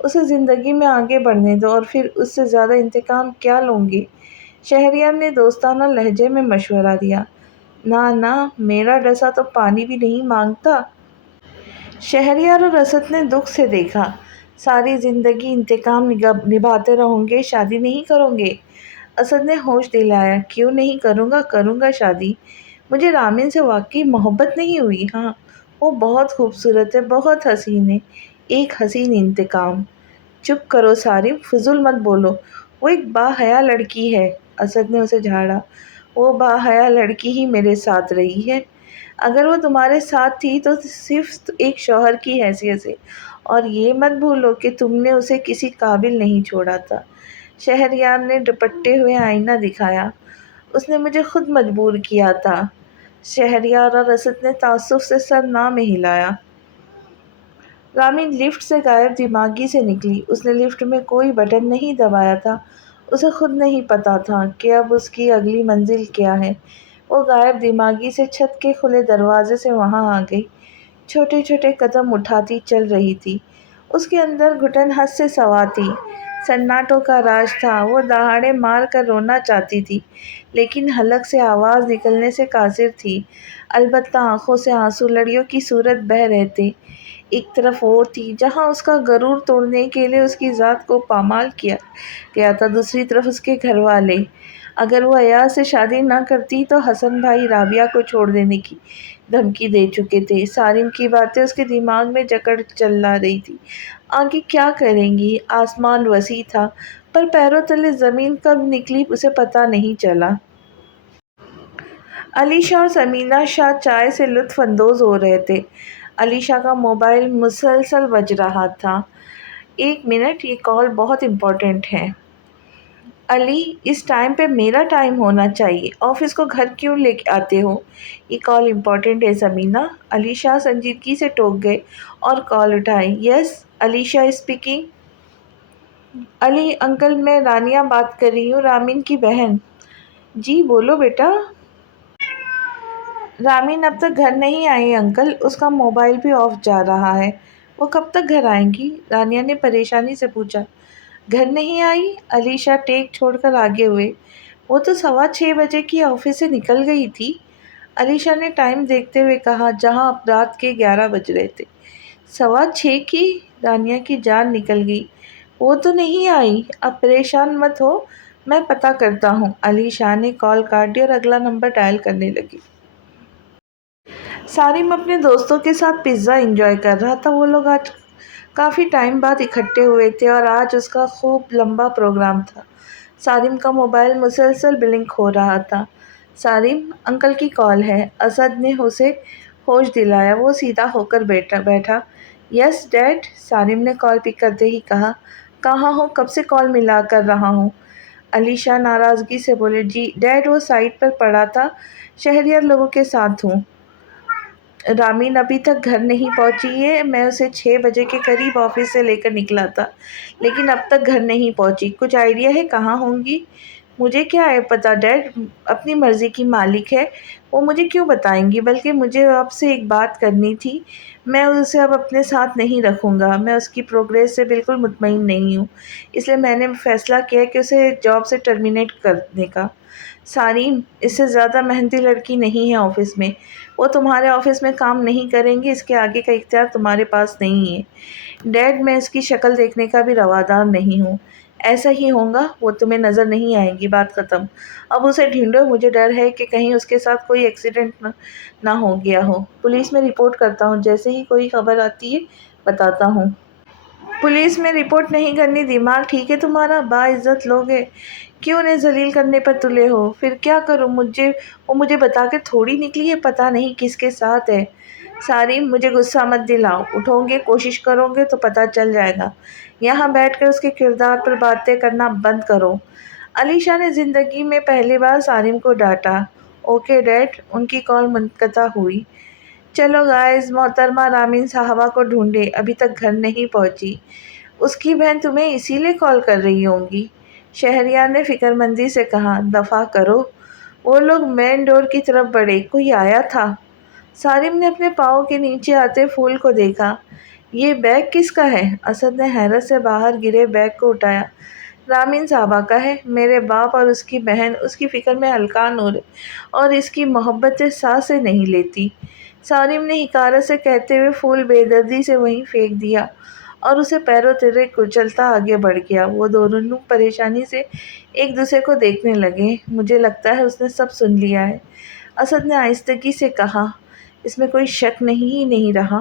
اسے زندگی میں آگے بڑھنے دو اور پھر اس سے زیادہ انتقام کیا لوں گی؟ شہریار نے دوستانہ لہجے میں مشورہ دیا۔ نہ میرا ڈسا تو پانی بھی نہیں مانگتا۔ شہریار اور اسد نے دکھ سے دیکھا۔ ساری زندگی انتقام نبھاتے رہوں گے، شادی نہیں کروں گے؟ اسد نے ہوش دلایا۔ کیوں نہیں کروں گا شادی۔ مجھے رامین سے واقعی محبت نہیں ہوئی۔ ہاں، وہ بہت خوبصورت ہے، بہت حسین ہے، ایک حسین انتقام۔ چپ کرو سارم، فضول مت بولو، وہ ایک باحیا لڑکی ہے۔ اسد نے اسے جھاڑا۔ وہ باحیا لڑکی ہی میرے ساتھ رہی ہے۔ اگر وہ تمہارے ساتھ تھی تو صرف ایک شوہر کی حیثیت سے، اور یہ مت بھولو کہ تم نے اسے کسی قابل نہیں چھوڑا تھا۔ شہریار نے ڈپٹتے ہوئے آئینہ دکھایا۔ اس نے مجھے خود مجبور کیا تھا۔ شہریار اور اسد نے تعصب سے سر نہ میں ہلایا۔ رامین لفٹ سے غائب دماغی سے نکلی۔ اس نے لفٹ میں کوئی بٹن نہیں دبایا تھا۔ اسے خود نہیں پتا تھا کہ اب اس کی اگلی منزل کیا ہے۔ وہ غائب دماغی سے چھت کے کھلے دروازے سے وہاں آ گئی۔ چھوٹے چھوٹے قدم اٹھاتی چل رہی تھی۔ اس کے اندر گھٹن حد سے سوا تھی۔ سناٹوں کا راج تھا۔ وہ دہاڑے مار کر رونا چاہتی تھی، لیکن حلق سے آواز نکلنے سے قاصر تھی۔ البتہ آنکھوں سے آنسو لڑیوں کی صورت بہہ رہے تھے۔ ایک طرف وہ تھی جہاں اس کا غرور توڑنے کے لیے اس کی ذات کو پامال کیا گیا تھا، دوسری طرف اس کے گھر والے۔ اگر وہ ایاز سے شادی نہ کرتی تو حسن بھائی رابعہ کو چھوڑ دینے کی دھمکی دے چکے تھے۔ سارم کی باتیں اس کے دماغ میں جکڑ چلا رہی تھی۔ آگے کیا کریں گی؟ آسمان وسیع تھا، پر پیروں تلے زمین کب نکلی اسے پتہ نہیں چلا۔ علی شاہ اور ثمینہ شاہ چائے سے لطف اندوز ہو رہے تھے۔ علی شاہ کا موبائل مسلسل بج رہا تھا۔ ایک منٹ، یہ کال بہت امپورٹنٹ ہے۔ علی، اس ٹائم پہ میرا ٹائم ہونا چاہیے، آفس کو گھر کیوں لے آتے ہو؟ یہ کال امپورٹنٹ ہے ثمینہ۔ علی شاہ سنجیدگی سے ٹوک گئے اور کال اٹھائی۔ یس، علی شاہ اسپیکنگ۔ علی انکل، میں رانیہ بات کر رہی ہوں، رامین کی بہن۔ جی بولو بیٹا۔ رامین اب تک گھر نہیں آئی انکل، اس کا موبائل بھی آف جا رہا ہے۔ وہ کب تک گھر آئیں گی؟ رانیہ نے پریشانی سے پوچھا۔ گھر نہیں آئی؟ علی شاہ ٹیک چھوڑ کر آگے ہوئے۔ وہ تو 6:15 بجے کی آفس سے نکل گئی تھی۔ علی شاہ نے ٹائم دیکھتے ہوئے کہا، جہاں اب رات کے 11 بج رہے تھے۔ 6:15 کی؟ رانیہ کی جان نکل گئی۔ وہ تو نہیں آئی۔ اب پریشان مت ہو، میں پتہ کرتا ہوں۔ علی شاہ نے کال کاٹ دی اور اگلا نمبر ڈائل کرنے لگی۔ سارم اپنے دوستوں کے ساتھ پیزا انجوائے کر رہا تھا۔ وہ لوگ آج کافی ٹائم بعد اکٹھے ہوئے تھے اور آج اس کا خوب لمبا پروگرام تھا۔ سارم کا موبائل مسلسل بلنک ہو رہا تھا۔ سارم، انکل کی کال ہے۔ اسد نے اسے ہوش دلایا۔ وہ سیدھا ہو کر بیٹھا۔ یس ڈیڈ، سارم نے کال پک کرتے ہی کہا۔ کہاں ہو؟ کب سے کال ملا کر رہا ہوں۔ علی شاہ ناراضگی سے بولے۔ جی ڈیڈ، وہ سائٹ پر پڑا تھا، شہریار لوگوں کے ساتھ ہوں۔ رامین ابھی تک گھر نہیں پہنچی ہے؟ میں اسے 6 بجے کے قریب آفس سے لے کر نکلا تھا، لیکن اب تک گھر نہیں پہنچی۔ کچھ آئیڈیا ہے کہاں ہوں گی؟ مجھے کیا ہے پتہ ڈیڈ، اپنی مرضی کی مالک ہے، وہ مجھے کیوں بتائیں گی؟ بلکہ مجھے آپ سے ایک بات کرنی تھی۔ میں اسے اب اپنے ساتھ نہیں رکھوں گا۔ میں اس کی پروگریس سے بالکل مطمئن نہیں ہوں، اس لیے میں نے فیصلہ کیا کہ اسے جاب سے ٹرمینیٹ کرنے کا۔ سارم، اس سے زیادہ محنتی لڑکی نہیں ہے آفس میں، وہ تمہارے آفس میں کام نہیں کریں گی، اس کے آگے کا اختیار تمہارے پاس نہیں ہے۔ ڈیڈ، میں اس کی شکل دیکھنے کا بھی روادار نہیں ہوں۔ ایسا ہی ہوگا، وہ تمہیں نظر نہیں آئے گی، بات ختم۔ اب اسے ڈھونڈو، مجھے ڈر ہے کہ کہیں اس کے ساتھ کوئی ایکسیڈنٹ نہ ہو گیا ہو۔ پولیس میں رپورٹ کرتا ہوں، جیسے ہی کوئی خبر آتی ہے بتاتا ہوں۔ پولیس میں رپورٹ نہیں کرنی، دماغ ٹھیک ہے تمہارا؟ باعزت لوگ ہیں، کیوں انہیں ذلیل کرنے پر تلے ہو؟ پھر کیا کروں؟ وہ مجھے بتا کے تھوڑی نکلی ہے، پتہ نہیں کس کے ساتھ ہے۔ سارم، مجھے غصہ مت دلاؤ، اٹھو گے، کوشش کرو گے تو پتہ چل جائے گا۔ یہاں بیٹھ کر اس کے کردار پر باتیں کرنا بند کرو۔ علی شاہ نے زندگی میں پہلی بار سارم کو ڈانٹا۔ Okay dead. ان کی کال منقطع ہوئی۔ چلو گائز، محترمہ رامین صاحبہ کو ڈھونڈے، ابھی تک گھر نہیں پہنچی۔ اس کی بہن تمہیں اسی لیے کال کر رہی ہوں گی، شہریار نے فکر مندی سے کہا۔ دفع کرو۔ وہ لوگ مین ڈور کی طرف بڑھے۔ کوئی آیا تھا؟ سارم نے اپنے پاؤں کے نیچے آتے پھول کو دیکھا۔ یہ بیگ کس کا ہے؟ اسد نے حیرت سے باہر گرے بیگ کو اٹھایا۔ رامین صاحبہ کا ہے۔ میرے باپ اور اس کی بہن اس کی فکر میں ہلکان ہو رہے اور اس کی محبتیں سانسیں نہیں لیتی۔ سالم نے حقارت سے کہتے ہوئے پھول بے دردی سے وہیں پھینک دیا اور اسے پیروں تلے کچلتا آگے بڑھ گیا۔ وہ دونوں پریشانی سے ایک دوسرے کو دیکھنے لگے۔ مجھے لگتا ہے اس نے سب سن لیا ہے، اسد نے آہستگی سے کہا۔ اس میں کوئی شک نہیں رہا،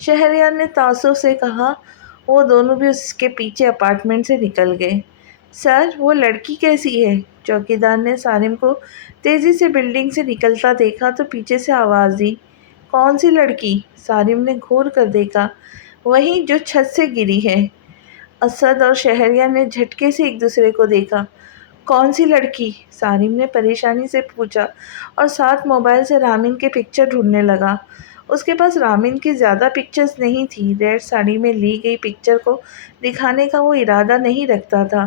شہریار نے تعصب سے کہا۔ وہ دونوں بھی اس کے پیچھے اپارٹمنٹ سے نکل گئے۔ سر، وہ لڑکی کیسی ہے؟ چوکیدار نے سالم کو تیزی سے بلڈنگ سے نکلتا دیکھا تو پیچھے سے آواز دی۔ کون سی لڑکی؟ سالم نے گھور کر دیکھا۔ وہی جو چھت سے گری ہے۔ اسد اور شہریار نے جھٹکے سے ایک دوسرے کو دیکھا۔ کون سی لڑکی؟ سالم نے پریشانی سے پوچھا اور ساتھ موبائل سے رامین کے پکچر ڈھونڈنے لگا۔ اس کے پاس رامین کی زیادہ پکچرز نہیں تھی۔ ریڈ ساڑی میں لی گئی پکچر کو دکھانے کا وہ ارادہ نہیں رکھتا تھا۔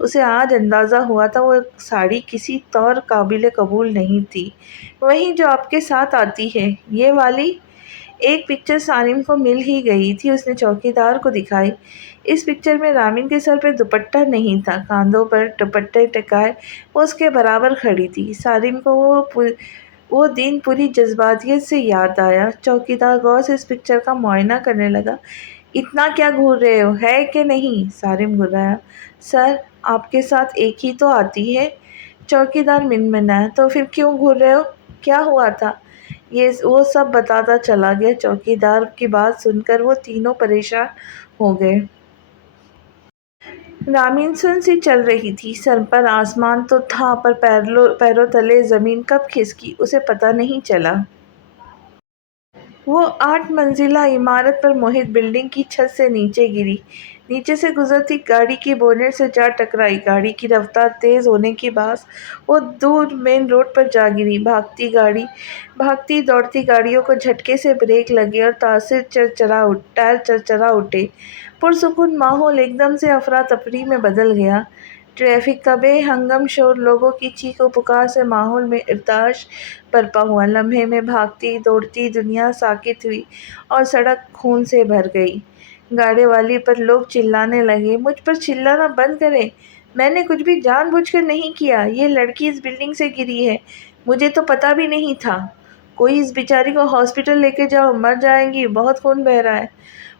اسے آج اندازہ ہوا تھا وہ ساڑی کسی طور قابل قبول نہیں تھی۔ وہی جو آپ کے ساتھ آتی ہے، یہ والی؟ ایک پکچر سالم کو مل ہی گئی تھی۔ اس نے چوکیدار کو دکھائی۔ اس پکچر میں رامین کے سر پہ دوپٹہ نہیں تھا، کاندھوں پر دوپٹے ٹکائے وہ اس کے برابر کھڑی تھی۔ سالم کو وہ دن پوری جذباتیت سے یاد آیا۔ چوکیدار غور سے اس پکچر کا معائنہ کرنے لگا۔ اتنا کیا گھور رہے ہو، ہے کہ نہیں؟ سالم گھبرایا۔ سر، آپ کے ساتھ ایک ہی تو آتی ہے۔ چوکیدار منمنایا۔ تو پھر کیوں گھور رہے ہو؟ کیا ہوا تھا؟ وہ سب بتاتا چلا گیا۔ چوکیدار کی بات سن کر وہ تینوں پریشان ہو گئے۔ رامین سن سی چل رہی تھی۔ سر پر آسمان تو تھا پر پیروں تلے زمین کب کھسکی اسے پتہ نہیں چلا۔ وہ 8 منزلہ عمارت پر محیط بلڈنگ کی چھت سے نیچے گری۔ نیچے سے گزرتی گاڑی کی بونٹ سے جا ٹکرائی۔ گاڑی کی رفتار تیز ہونے کے باعث وہ دور مین روڈ پر جا گری۔ بھاگتی دوڑتی گاڑیوں کو جھٹکے سے بریک لگے اور ٹائر چرچرا اٹھے۔ پرسکون ماحول ایک دم سے افراتفری میں بدل گیا۔ ٹریفک کا بے ہنگم شور، لوگوں کی چیخ و پکار سے ماحول میں ارتعاش برپا ہوا۔ لمحے میں بھاگتی دوڑتی دنیا ساکت ہوئی اور سڑک خون سے بھر گئی۔ گاڑی والی پر لوگ چلانے لگے۔ مجھ پر چلانا بند کریں، میں نے کچھ بھی جان بوجھ کر نہیں کیا۔ یہ لڑکی اس بلڈنگ سے گری ہے، مجھے تو پتہ بھی نہیں تھا۔ کوئی اس بیچاری کو ہاسپٹل لے کے جاؤ، مر جائے گی، بہت خون بہہ رہا ہے۔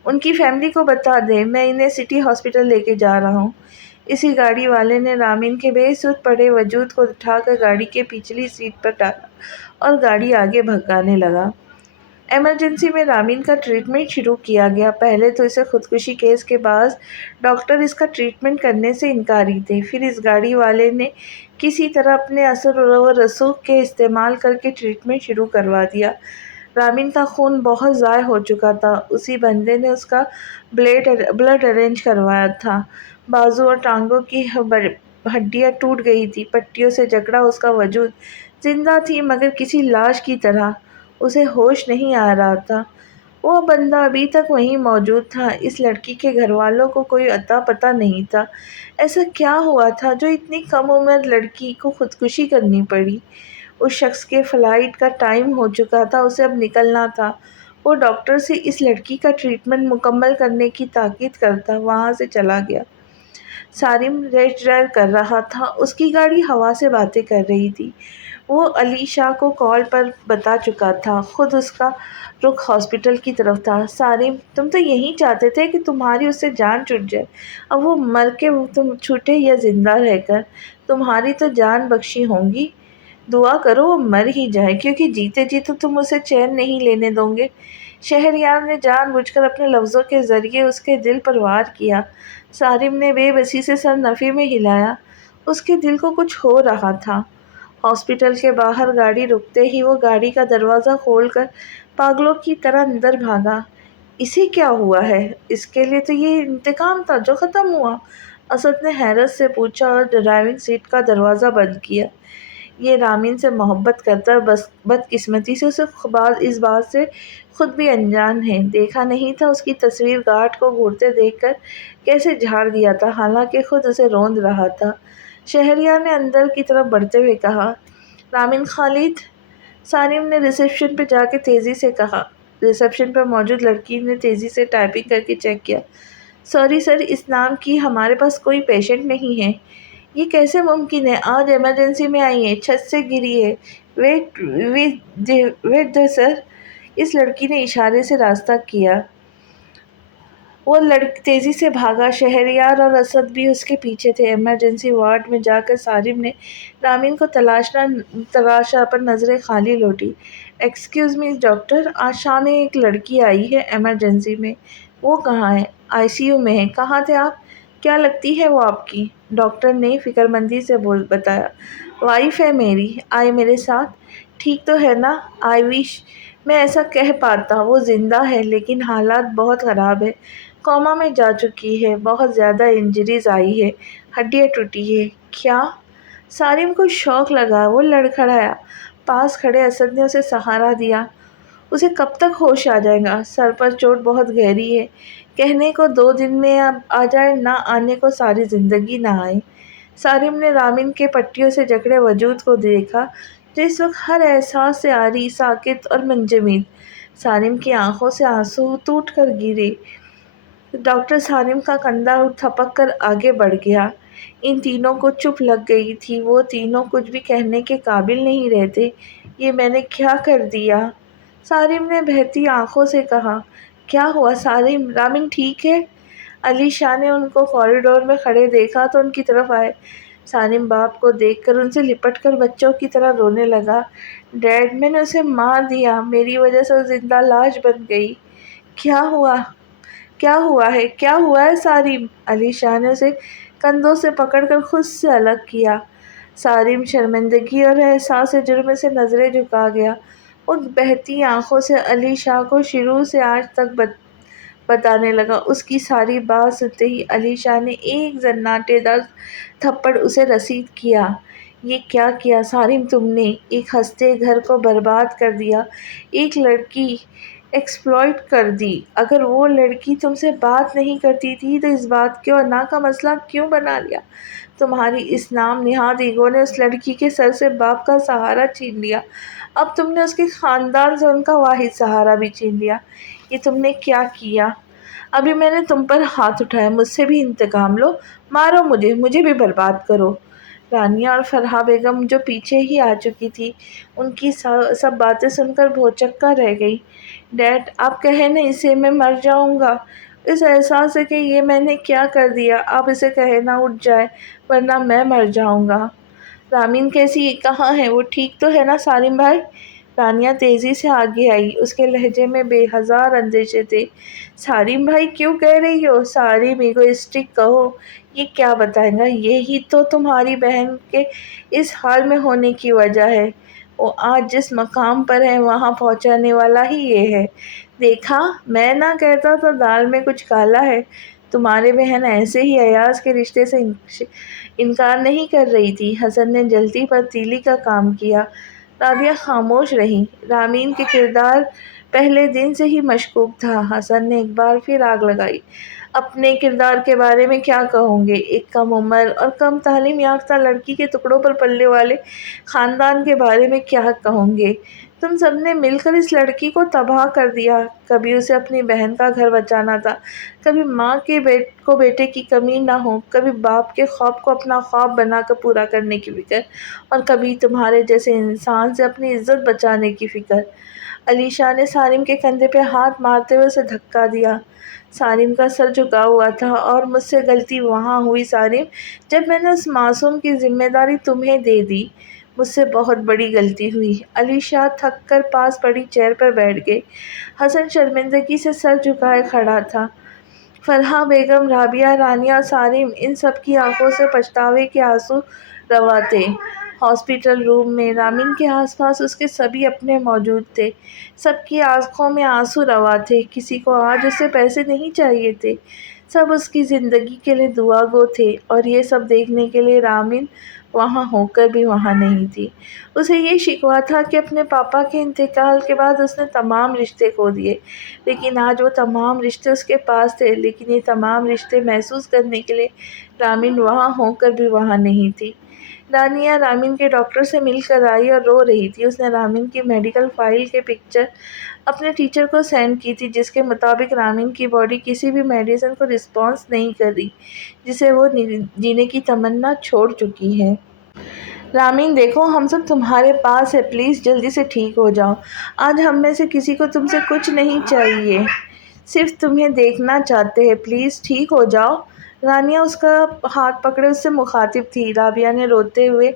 ان کی فیملی کو بتا دیں میں انہیں سٹی ہاسپٹل لے کے جا رہا ہوں۔ اسی گاڑی والے نے رامین کے بے سود پڑے وجود کو اٹھا کر گاڑی کی پچھلی سیٹ پر ڈالا اور گاڑی آگے بھگانے لگا۔ ایمرجنسی میں رامین کا ٹریٹمنٹ شروع کیا گیا۔ پہلے تو اسے خودکشی کیس کے باعث ڈاکٹر اس کا ٹریٹمنٹ کرنے سے انکاری تھے، پھر اس گاڑی والے نے کسی طرح اپنے اثر و رسوخ کے استعمال کر کے ٹریٹمنٹ شروع کروا دیا۔ رامین کا خون بہت ضائع ہو چکا تھا۔ اسی بندے نے اس کا بلڈ ارینج کروایا تھا۔ بازو اور ٹانگوں کی ہڈیاں ٹوٹ گئی تھی، پٹیوں سے جکڑا اس کا وجود زندہ تھی مگر کسی لاش کی طرح۔ اسے ہوش نہیں آ رہا تھا۔ وہ بندہ ابھی تک وہیں موجود تھا۔ اس لڑکی کے گھر والوں کو کوئی اتا پتہ نہیں تھا۔ ایسا کیا ہوا تھا جو اتنی کم عمر لڑکی کو خودکشی کرنی پڑی؟ اس شخص کے فلائٹ کا ٹائم ہو چکا تھا، اسے اب نکلنا تھا۔ وہ ڈاکٹر سے اس لڑکی کا ٹریٹمنٹ مکمل کرنے کی تاکید کرتا وہاں سے چلا گیا۔ سالم ریش ڈرائیو کر رہا تھا، اس کی گاڑی ہوا سے باتیں کر رہی تھی۔ وہ علی شاہ کو کال پر بتا چکا تھا، خود اس کا رخ ہاسپٹل کی طرف تھا۔ سالم، تم تو یہی چاہتے تھے کہ تمہاری اس سے جان چھوٹ جائے، اب وہ مر کے تم چھوٹے یا زندہ رہ کر تمہاری تو جان بخشی ہوگی۔ دعا کرو وہ مر ہی جائے، کیونکہ جیتے جی تو تم اسے چین نہیں لینے دو گے۔ شہریار نے جان بوجھ کر اپنے لفظوں کے ذریعے اس کے دل پر وار کیا۔ سالم نے بے بسی سے سر نفی میں ہلایا۔ اس کے دل کو کچھ ہو رہا تھا۔ ہاسپٹل کے باہر گاڑی رکتے ہی وہ گاڑی کا دروازہ کھول کر پاگلوں کی طرح اندر بھاگا۔ اسے کیا ہوا ہے؟ اس کے لیے تو یہ انتقام تھا جو ختم ہوا؟ اسد نے حیرت سے پوچھا اور ڈرائیونگ سیٹ کا دروازہ بند کیا۔ یہ رامین سے محبت کرتا ہے، بدقسمتی سے اسے اس بات سے خود بھی انجان ہے۔ دیکھا نہیں تھا اس کی تصویر گارڈ کو گھورتے دیکھ کر کیسے جھاڑ دیا تھا، حالانکہ خود اسے روند رہا تھا۔ شہریار نے اندر کی طرف بڑھتے ہوئے کہا، رامین خالد؟ سالم نے ریسیپشن پہ جا کے تیزی سے کہا۔ ریسیپشن پر موجود لڑکی نے تیزی سے ٹائپنگ کر کے چیک کیا۔ سوری سر، اس نام کی ہمارے پاس کوئی پیشنٹ نہیں ہے۔ یہ کیسے ممکن ہے؟ آج ایمرجنسی میں آئی ہے، چھت سے گری ہے۔ ویٹ دو سر۔ اس لڑکی نے اشارے سے راستہ کیا۔ وہ تیزی سے بھاگا۔ شہریار اور اسد بھی اس کے پیچھے تھے۔ ایمرجنسی وارڈ میں جا کر سارم نے رامین کو تلاشا پر نظریں خالی لوٹی۔ ایکسکیوز می ڈاکٹر، آج شام میں ایک لڑکی آئی ہے ایمرجنسی میں۔ وہ کہاں ہے؟ آئی سی یو میں ہے۔ کہاں تھے آپ؟ کیا لگتی ہے وہ آپ کی؟ ڈاکٹر نے فکرمندی سے بتایا۔ وائف ہے میری، آئے میرے ساتھ۔ ٹھیک تو ہے نا؟ آئی وش میں ایسا کہہ پاتا۔ وہ زندہ ہے لیکن حالات بہت خراب ہے، کوما میں جا چکی ہے، بہت زیادہ انجریز آئی ہے، ہڈیاں ٹوٹی ہیں۔ کیا؟ سارم کو شوق لگا، وہ لڑکھڑایا۔ پاس کھڑے اسد نے اسے سہارا دیا۔ اسے کب تک ہوش آ جائے گا؟ سر پر چوٹ بہت گہری ہے، کہنے کو 2 دن میں آ جائے، نہ آنے کو ساری زندگی نہ آئے۔ سارم نے رامین کے پٹیوں سے جکڑے وجود کو دیکھا جو اس وقت ہر احساس سے عاری، ساکت اور منجمد۔ سارم کی آنکھوں سے آنسو ٹوٹ کر گرے۔ ڈاکٹر سارم کا کندھا تھپک کر آگے بڑھ گیا۔ ان تینوں کو چپ لگ گئی تھی، وہ تینوں کچھ بھی کہنے کے قابل نہیں رہتے۔ یہ میں نے کیا کر دیا؟ سارم نے بہتی آنکھوں سے کہا۔ کیا ہوا سارم؟ رامین ٹھیک ہے؟ علی شاہ نے ان کو کوریڈور میں کھڑے دیکھا تو ان کی طرف آئے۔ سارم باپ کو دیکھ کر ان سے لپٹ کر بچوں کی طرح رونے لگا۔ ڈیڈ، میں نے اسے مار دیا، میری وجہ سے وہ زندہ لاش بن گئی۔ کیا ہوا؟ کیا ہوا ہے؟ کیا ہوا ہے سارم؟ علی شاہ نے اسے کندھوں سے پکڑ کر خود سے الگ کیا۔ سارم شرمندگی اور احساس جرم سے نظریں جھکا گیا۔ وہ بہتی آنکھوں سے علی شاہ کو شروع سے آج تک بتانے لگا۔ اس کی ساری بات سنتے ہی علی شاہ نے ایک زناٹے دار تھپڑ اسے رسید کیا۔ یہ کیا کیا سارم تم نے؟ ایک ہنستے گھر کو برباد کر دیا، ایک لڑکی ایکسپلائٹ کر دی۔ اگر وہ لڑکی تم سے بات نہیں کرتی تھی تو اس بات کو انا کا مسئلہ کیوں بنا لیا؟ تمہاری اس نام نہاد ایگو نے اس لڑکی کے سر سے باپ کا سہارا چھین لیا۔ اب تم نے اس کے خاندان سے ان کا واحد سہارا بھی چھین لیا۔ یہ تم نے کیا کیا؟ ابھی میں نے تم پر ہاتھ اٹھایا، مجھ سے بھی انتقام لو، مارو مجھے بھی برباد کرو۔ رانیہ اور فرحہ بیگم جو پیچھے ہی آ چکی تھی، ان کی سب باتیں سن کر بھوچکا رہ گئی۔ ڈیڈ، آپ کہیں نا اسے میں مر جاؤں گا، اس احساس سے کہ یہ میں نے کیا کر دیا، آپ اسے کہیں نا اٹھ جائے ورنہ میں مر جاؤں گا۔ رامین کیسی کہاں ہے؟ وہ ٹھیک تو ہے نا سارم بھائی؟ رانیہ تیزی سے آگے آئی، اس کے لہجے میں بے ہزار اندیشے تھے۔ سارم بھائی کیوں کہہ رہی ہو؟ سارم ایگوئسٹک کہو، یہ کیا بتائے گا؟ یہی تو تمہاری بہن کے اس حال میں ہونے کی وجہ ہے۔ وہ آج جس مقام پر ہے وہاں پہنچانے والا ہی یہ ہے۔ دیکھا، میں نہ کہتا تو دال میں کچھ کالا ہے۔ تمہاری بہن ایسے ہی ایاز کے رشتے سے انکار نہیں کر رہی تھی۔ حسن نے جلدی پر تیلی کا کام کیا۔ رابعہ خاموش رہی۔ رامین کے کردار پہلے دن سے ہی مشکوک تھا۔ حسن نے ایک بار پھر آگ لگائی۔ اپنے کردار کے بارے میں کیا کہوں گے؟ ایک کم عمر اور کم تعلیم یافتہ لڑکی کے ٹکڑوں پر پلنے والے خاندان کے بارے میں کیا کہوں گے؟ تم سب نے مل کر اس لڑکی کو تباہ کر دیا۔ کبھی اسے اپنی بہن کا گھر بچانا تھا، کبھی ماں کو بیٹے کی کمی نہ ہو، کبھی باپ کے خواب کو اپنا خواب بنا کر پورا کرنے کی فکر، اور کبھی تمہارے جیسے انسان سے اپنی عزت بچانے کی فکر۔ علی شاہ نے سارم کے کندھے پہ ہاتھ مارتے ہوئے اسے دھکا دیا۔ سارم کا سر جھکا ہوا تھا۔ اور مجھ سے غلطی وہاں ہوئی سارم جب میں نے اس معصوم کی ذمہ داری تمہیں دے دی، مجھ سے بہت بڑی غلطی ہوئی۔ علی شاہ تھک کر پاس پڑی چیئر پر بیٹھ گئے۔ حسن شرمندگی سے سر جھکائے کھڑا تھا۔ فرحہ بیگم، رابعہ، رانیہ اور سارم، ان سب کی آنکھوں سے پچھتاوے کے آنسو رواں تھے۔ ہاسپٹل روم میں رامین کے آس پاس اس کے سبھی اپنے موجود تھے۔ سب کی آنکھوں میں آنسو رواں تھے۔ کسی کو آج اس سے پیسے نہیں چاہیے تھے، سب اس کی زندگی کے لیے دعا گو تھے، اور یہ سب دیکھنے کے لیے رامین وہاں ہو کر بھی وہاں نہیں تھی۔ اسے یہ شکوہ تھا کہ اپنے پاپا کے انتقال کے بعد اس نے تمام رشتے کھو دیے، لیکن آج وہ تمام رشتے اس کے پاس تھے، لیکن یہ تمام رشتے محسوس کرنے کے لیے رامین وہاں ہو کر بھی وہاں نہیں تھی۔ رانیہ رامین کے ڈاکٹر سے مل کر آئی اور رو رہی تھی۔ اس نے رامین کی میڈیکل فائل کے پکچر اپنے ٹیچر کو سینڈ کی تھی، جس کے مطابق رامین کی باڈی کسی بھی میڈیسن کو رسپانس نہیں کر رہی جسے وہ جینے کی تمنا چھوڑ چکی ہے۔ رامین دیکھو، ہم سب تمہارے پاس ہیں، پلیز جلدی سے ٹھیک ہو جاؤ۔ آج ہم میں سے کسی کو تم سے کچھ نہیں چاہیے، صرف تمہیں دیکھنا چاہتے ہیں، پلیز ٹھیک ہو جاؤ۔ رانیہ اس کا ہاتھ پکڑے اس سے مخاطب تھی۔ رابعہ نے روتے ہوئے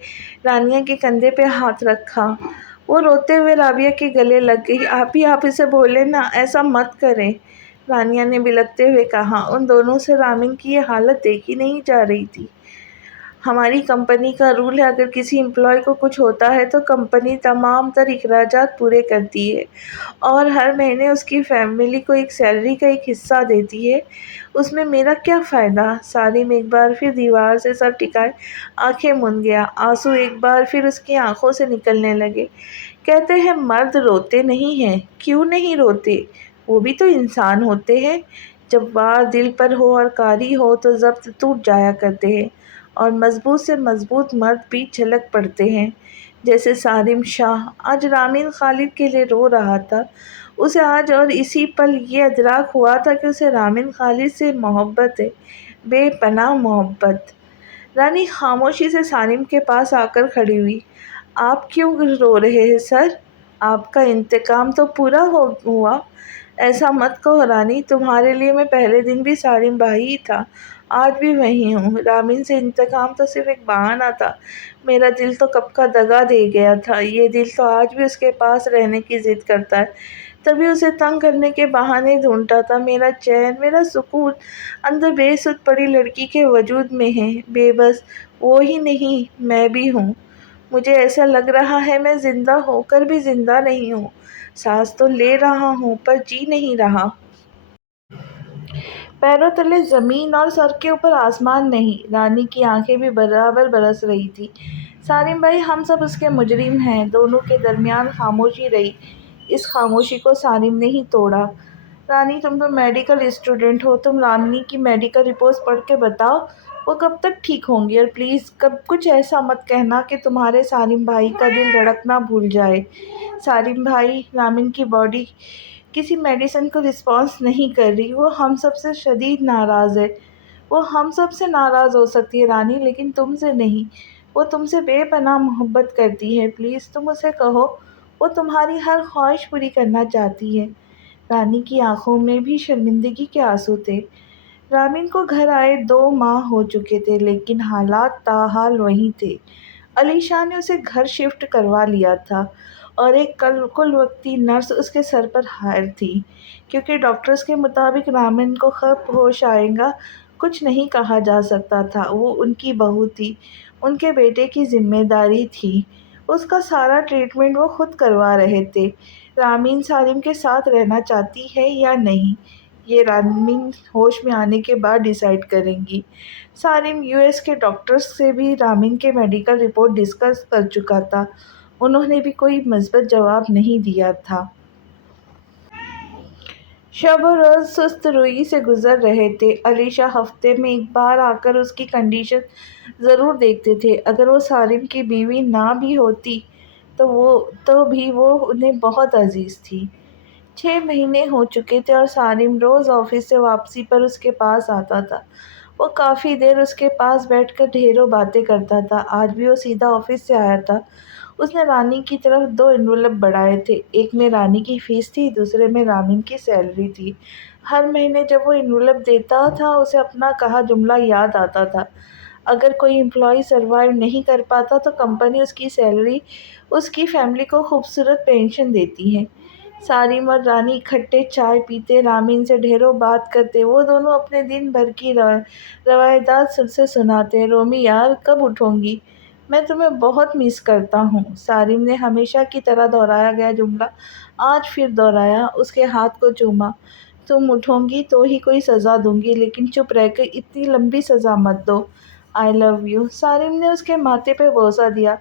رانیہ کے کندھے پہ ہاتھ رکھا۔ وہ روتے ہوئے رابعہ کے گلے لگ گئی۔ آپ اسے بولیں نا، ایسا مت کریں، رانیہ نے بلکتے ہوئے کہا۔ ان دونوں سے رامین کی یہ حالت دیکھی نہیں جا رہی تھی۔ ہماری کمپنی کا رول ہے، اگر کسی امپلائی کو کچھ ہوتا ہے تو کمپنی تمام تر اخراجات پورے کرتی ہے اور ہر مہینے اس کی فیملی کو ایک سیلری کا ایک حصہ دیتی ہے۔ اس میں میرا کیا فائدہ؟ سالم ایک بار پھر دیوار سے سر ٹکائے آنکھیں موند گیا۔ آنسو ایک بار پھر اس کی آنکھوں سے نکلنے لگے۔ کہتے ہیں مرد روتے نہیں ہیں، کیوں نہیں روتے؟ وہ بھی تو انسان ہوتے ہیں۔ جب وار دل پر ہو اور کاری ہو تو ضبط ٹوٹ جایا کرتے ہیں اور مضبوط سے مضبوط مرد بھی جھلک پڑتے ہیں، جیسے سالم شاہ۔ آج رامین خالد کے لیے رو رہا تھا۔ اسے آج اور اسی پل یہ ادراک ہوا تھا کہ اسے رامین خالد سے محبت ہے، بے پناہ محبت۔ رانی خاموشی سے سالم کے پاس آ کر کھڑی ہوئی۔ آپ کیوں رو رہے ہیں سر؟ آپ کا انتقام تو پورا ہوا۔ ایسا مت کہو رانی، تمہارے لیے میں پہلے دن بھی سالم بھائی ہی تھا، آج بھی وہی ہوں۔ رامین سے انتقام تو صرف ایک بہانہ تھا۔ میرا دل تو کب کا دگا دے گیا تھا۔ یہ دل تو آج بھی اس کے پاس رہنے کی ضد کرتا ہے، تبھی اسے تنگ کرنے کے بہانے ڈھونڈتا تھا۔ میرا چین، میرا سکون اندر بے سود پڑی لڑکی کے وجود میں ہے۔ بے بس وہ ہی نہیں، میں بھی ہوں۔ مجھے ایسا لگ رہا ہے میں زندہ ہو کر بھی زندہ نہیں ہوں۔ سانس تو لے رہا ہوں پر جی نہیں رہا۔ پیروں تلے زمین اور سر کے اوپر آسمان نہیں۔ رانی کی آنکھیں بھی برابر برس رہی تھیں۔ سالم بھائی، ہم سب اس کے مجرم ہیں۔ دونوں کے درمیان خاموشی رہی۔ اس خاموشی کو سالم نے ہی توڑا۔ رانی، تم تو میڈیکل اسٹوڈنٹ ہو، تم رامین کی میڈیکل رپورٹس پڑھ کے بتاؤ، وہ کب تک ٹھیک ہوں گی؟ اور پلیز کچھ ایسا مت کہنا کہ تمہارے سالم بھائی کا دل دھڑکنا بھول جائے۔ سالم بھائی، رامین کی باڈی کسی میڈیسن کو رسپانس نہیں کر رہی، وہ ہم سب سے شدید ناراض ہے۔ وہ ہم سب سے ناراض ہو سکتی ہے رانی، لیکن تم سے نہیں۔ وہ تم سے بے پناہ محبت کرتی ہے، پلیز تم اسے کہو، وہ تمہاری ہر خواہش پوری کرنا چاہتی ہے۔ رانی کی آنکھوں میں بھی شرمندگی کے آنسو تھے۔ رامین کو گھر آئے 2 ماہ ہو چکے تھے، لیکن حالات تاحال وہی تھے۔ علی شاہ نے اسے گھر شفٹ کروا لیا تھا اور ایک کل وقتی نرس اس کے سر پر ہائر تھی، کیونکہ ڈاکٹرز کے مطابق رامین کو کب ہوش آئے گا کچھ نہیں کہا جا سکتا تھا۔ وہ ان کی بہو تھی، ان کے بیٹے کی ذمہ داری تھی۔ اس کا سارا ٹریٹمنٹ وہ خود کروا رہے تھے۔ رامین سالم کے ساتھ رہنا چاہتی ہے یا نہیں، یہ رامین ہوش میں آنے کے بعد ڈیسائیڈ کریں گی۔ سالم US کے ڈاکٹرز سے بھی رامین کے میڈیکل رپورٹ ڈسکس کر چکا تھا، انہوں نے بھی کوئی مثبت جواب نہیں دیا تھا۔ شب و روز سست روی سے گزر رہے تھے۔ علی شاہ ہفتے میں ایک بار آ کر اس کی کنڈیشن ضرور دیکھتے تھے۔ اگر وہ سالم کی بیوی نہ بھی ہوتی تو بھی وہ انہیں بہت عزیز تھی۔ 6 مہینے ہو چکے تھے اور سالم روز آفس سے واپسی پر اس کے پاس آتا تھا۔ وہ کافی دیر اس کے پاس بیٹھ کر ڈھیروں باتیں کرتا تھا۔ آج بھی وہ سیدھا آفس سے آیا تھا۔ اس نے رانی کی طرف 2 انویلپ بڑھائے تھے، ایک میں رانی کی فیس تھی، دوسرے میں رامین کی سیلری تھی۔ ہر مہینے جب وہ انویلپ دیتا تھا اسے اپنا کہا جملہ یاد آتا تھا، اگر کوئی امپلائی سروائیو نہیں کر پاتا تو کمپنی اس کی سیلری اس کی فیملی کو خوبصورت پینشن دیتی ہے۔ سالم اور رانی اکٹھے چائے پیتے، رامین سے ڈھیروں بات کرتے، وہ دونوں اپنے دن بھر کی روایات سے سناتے۔ رومی یار، کب اٹھو گی؟ میں تمہیں بہت مس کرتا ہوں۔ سالم نے ہمیشہ کی طرح دہرایا گیا جملہ آج پھر دہرایا، اس کے ہاتھ کو چوما۔ تم اٹھو گی تو ہی کوئی سزا دوں گی، لیکن چپ رہ کر اتنی لمبی سزا مت دو۔ آئی لو یو۔ سالم نے اس کے ماتھے پہ بوسہ دیا۔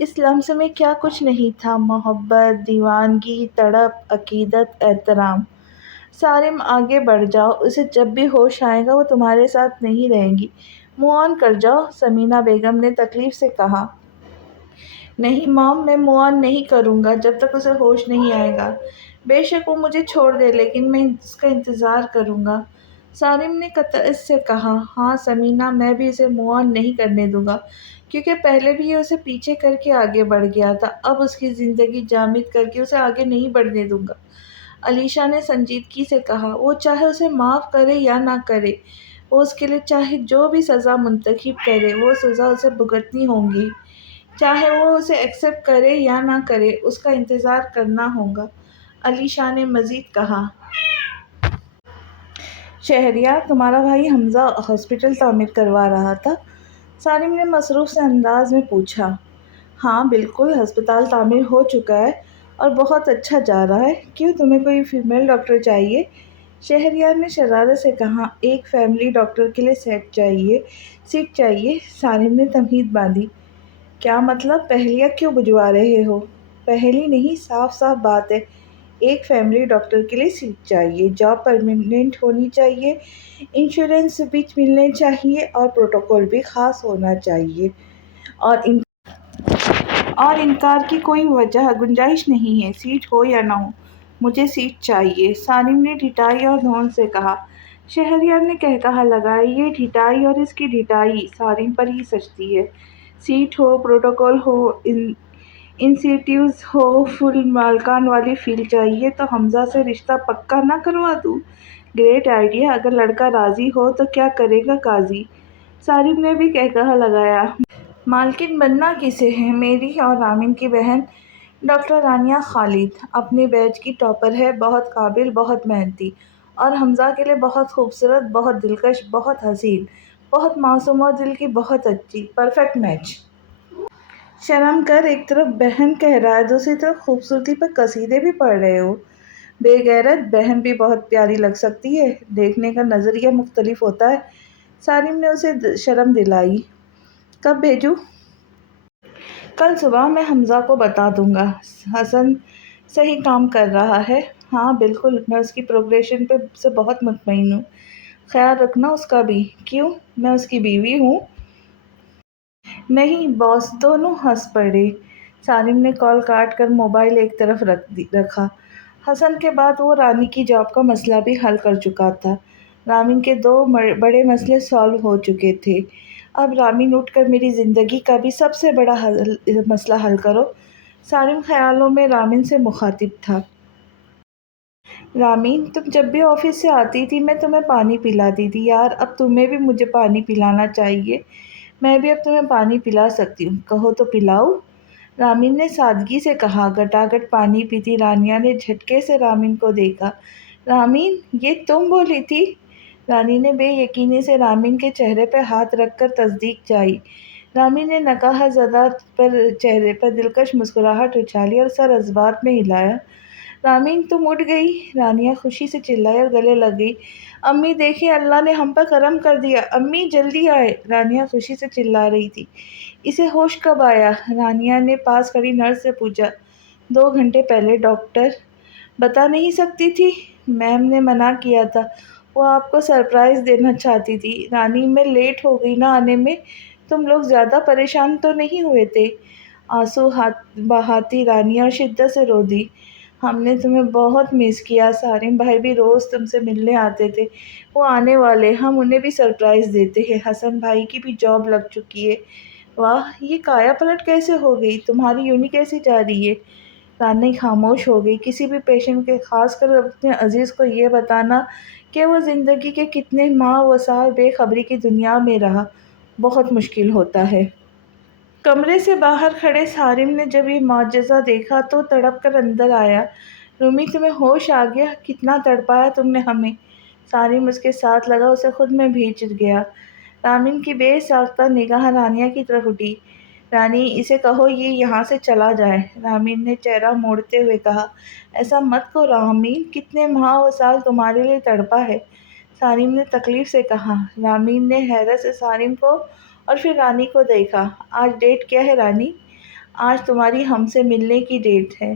اس لمس میں کیا کچھ نہیں تھا، محبت، دیوانگی، تڑپ، عقیدت، احترام۔ سالم، آگے بڑھ جاؤ، اسے جب بھی ہوش آئے گا وہ تمہارے ساتھ نہیں رہیں گی، منہ آن کر جاؤ، سمینہ بیگم نے تکلیف سے کہا۔ نہیں مام، میں منہ آن نہیں کروں گا جب تک اسے ہوش نہیں آئے گا۔ بے شک وہ مجھے چھوڑ دے لیکن میں اس کا انتظار کروں گا، سالم نے قطعیت سے کہا۔ ہاں سمینہ، میں بھی اسے منہ آن نہیں کرنے دوں گا، کیونکہ پہلے بھی یہ اسے پیچھے کر کے آگے بڑھ گیا تھا، اب اس کی زندگی جامد کر کے اسے آگے نہیں بڑھنے دوں گا، علیشا نے سنجیدگی سے کہا۔ وہ چاہے اسے معاف کرے یا نہ کرے، وہ اس کے لیے چاہے جو بھی سزا منتخب کرے وہ سزا اسے بھگتنی ہوگی، چاہے وہ اسے ایکسپٹ کرے یا نہ کرے، اس کا انتظار کرنا ہوگا، علیشا نے مزید کہا۔ شہریار، تمہارا بھائی حمزہ ہاسپٹل تعمیر کروا رہا تھا؟ سالم نے مصروف سے انداز میں پوچھا۔ ہاں بالکل، ہسپتال تعمیر ہو چکا ہے اور بہت اچھا جا رہا ہے۔ کیوں، تمہیں کوئی فیمیل ڈاکٹر چاہیے؟ شہریار نے شرارت سے کہا۔ ایک فیملی ڈاکٹر کے لیے سیٹ چاہیے، سالم نے تمہید باندھی۔ کیا مطلب، پہیلیاں کیوں بجھوا رہے ہو؟ پہیلی نہیں، صاف صاف بات ہے، ایک فیملی ڈاکٹر کے لیے سیٹ چاہیے، جاب پرماننٹ ہونی چاہیے، انشورنس بھی ملنے چاہیے اور پروٹوکول بھی خاص ہونا چاہیے، اور انکار کی کوئی گنجائش نہیں ہے، سیٹ ہو یا نہ ہو، مجھے سیٹ چاہیے، سالم نے ڈھٹائی اور ڈھون سے کہا۔ شہریار نے کہا لگایا، یہ ڈھٹائی اور اس کی ڈھٹائی سالم پر ہی سجتی ہے، سیٹ ہو، پروٹوکول ہو، انسینٹیوز ہو، فل مالکان والی فیل چاہیے تو حمزہ سے رشتہ پکا نہ کروا دوں؟ گریٹ آئیڈیا، اگر لڑکا راضی ہو تو کیا کرے گا قاضی، سالم نے بھی کہا لگایا۔ مالکن بننا کسے ہے، میری اور رامین کی بہن ڈاکٹر رانیہ خالد، اپنے بیچ کی ٹاپر ہے، بہت قابل، بہت محنتی، اور حمزہ کے لیے بہت خوبصورت، بہت دلکش، بہت حسین، بہت معصوم اور دل کی بہت اچھی، پرفیکٹ میچ۔ شرم کر، ایک طرف بہن کہہ رہا ہے، دوسری طرف خوبصورتی پر قصیدے بھی پڑھ رہے ہو، بے غیرت، بہن بھی بہت پیاری لگ سکتی ہے، دیکھنے کا نظریہ مختلف ہوتا ہے، سالم نے اسے شرم دلائی۔ کب بھیجوں؟ کل صبح، میں حمزہ کو بتا دوں گا۔ حسن صحیح کام کر رہا ہے؟ ہاں بالکل، میں اس کی پروگریشن سے بہت مطمئن ہوں، خیال رکھنا اس کا بھی۔ کیوں، میں اس کی بیوی ہوں؟ نہیں باس، دونوں ہنس پڑے۔ سالم نے کال کاٹ کر موبائل ایک طرف رکھا۔ حسن کے بعد وہ رانی کی جاب کا مسئلہ بھی حل کر چکا تھا، رامین کے دو بڑے مسئلے سالو ہو چکے تھے، اب رامین اٹھ کر میری زندگی کا بھی سب سے بڑا مسئلہ حل کرو، سالم خیالوں میں رامین سے مخاطب تھا۔ رامین، تم جب بھی آفس سے آتی تھی میں تمہیں پانی پلاتی تھی، یار اب تمہیں بھی مجھے پانی پلانا چاہیے، میں بھی اب تمہیں پانی پلا سکتی ہوں، کہو تو پلاؤں؟ رامین نے سادگی سے کہا۔ گٹاگٹ پانی پیتی رانیہ نے جھٹکے سے رامین کو دیکھا۔ رامین، یہ تم بولی تھی؟ رانی نے بے یقینی سے رامین کے چہرے پہ ہاتھ رکھ کر تصدیق چاہی۔ رامین نے نکہت زدہ چہرے پر دلکش مسکراہٹ اچھالی اور سر اس بات میں ہلایا۔ رامین، تم اٹھ گئی؟ رانیہ خوشی سے چلائی اور گلے لگ گئی۔ امی دیکھیں، اللہ نے ہم پر کرم کر دیا، امی جلدی آئے، رانیہ خوشی سے چلا رہی تھی۔ اسے ہوش کب آیا؟ رانیہ نے پاس کھڑی نرس سے پوچھا۔ 2 گھنٹے پہلے ڈاکٹر۔ بتا نہیں سکتی تھی؟ میم نے منع کیا تھا، وہ آپ کو سرپرائز دینا چاہتی تھی، رانی میں لیٹ ہو گئی نا آنے میں، تم لوگ زیادہ پریشان تو نہیں ہوئے تھے؟ آنسو بہاتی رانیہ شدت سے رو دی۔ ہم نے تمہیں بہت مس کیا، سالم بھائی بھی روز تم سے ملنے آتے تھے، وہ آنے والے، ہم انہیں بھی سرپرائز دیتے ہیں، حسن بھائی کی بھی جاب لگ چکی ہے۔ واہ، یہ کایا پلٹ کیسے ہو گئی، تمہاری یونی کیسی جا رہی ہے؟ رانی خاموش ہو گئی۔ کسی بھی پیشنٹ کے، خاص کر اپنے عزیز کو یہ بتانا کہ وہ زندگی کے کتنے ماہ و سال بے خبری کی دنیا میں رہا، بہت مشکل ہوتا ہے۔ کمرے سے باہر کھڑے سالم نے جب یہ معجزہ دیکھا تو تڑپ کر اندر آیا۔ رومی، تمہیں ہوش آ گیا؟ کتنا تڑپایا تم نے ہمیں۔ سالم اس کے ساتھ لگا، اسے خود میں بھیج گیا۔ رامین کی بے ساختہ نگاہ رانیہ کی طرف اٹھی۔ رانی، اسے کہو یہ یہاں سے چلا جائے، رامین نے چہرہ موڑتے ہوئے کہا۔ ایسا مت کرو رامین، کتنے ماہ و سال تمہارے لیے تڑپا ہے، سالم نے تکلیف سے کہا۔ رامین نے حیرت سے سالم کو اور پھر رانی کو دیکھا۔ آج ڈیٹ کیا ہے رانی؟ آج تمہاری ہم سے ملنے کی ڈیٹ ہے،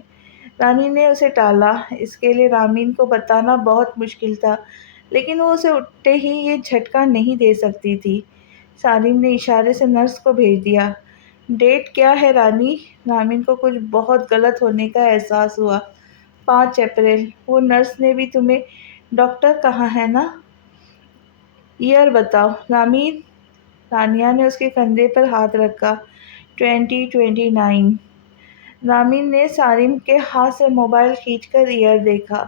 رانی نے اسے ٹالا۔ اس کے لیے رامین کو بتانا بہت مشکل تھا، لیکن وہ اسے اٹھتے ہی یہ جھٹکا نہیں دے سکتی تھی۔ سالم نے اشارے سے نرس کو بھیج دیا۔ ڈیٹ کیا ہے رانی؟ رامین کو کچھ بہت غلط ہونے کا احساس ہوا۔ 5 اپریل۔ وہ نرس نے بھی تمہیں ڈاکٹر کہا ہے نا؟ ایئر بتاؤ رامین۔ رانیہ نے اس کے کندھے پر ہاتھ رکھا۔ 2029۔ رامین نے سالم کے ہاتھ سے موبائل کھینچ کر ایئر دیکھا۔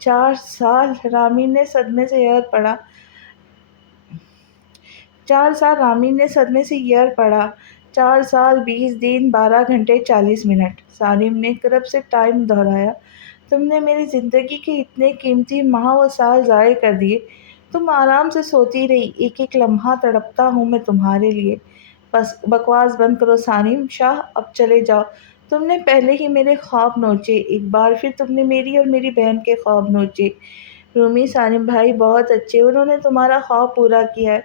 4 سال! رامین نے صدمے سے ایئر پڑھا۔ 4 سال! رامین نے صدمے سے ایئر پڑھا۔ 4 سال 20 دن 12 گھنٹے 40 منٹ۔ سالم نے کرب سے ٹائم دہرایا۔ تم نے میری زندگی کے اتنے قیمتی ماہ و سال ضائع کر دیے۔ تم آرام سے سوتی رہی، ایک ایک لمحہ تڑپتا ہوں میں تمہارے لیے۔ بس بکواس بند کرو سالم شاہ، اب چلے جاؤ۔ تم نے پہلے ہی میرے خواب نوچے، ایک بار پھر تم نے میری اور میری بہن کے خواب نوچے۔ رومی: سالم بھائی بہت اچھے، انہوں نے تمہارا خواب پورا کیا ہے،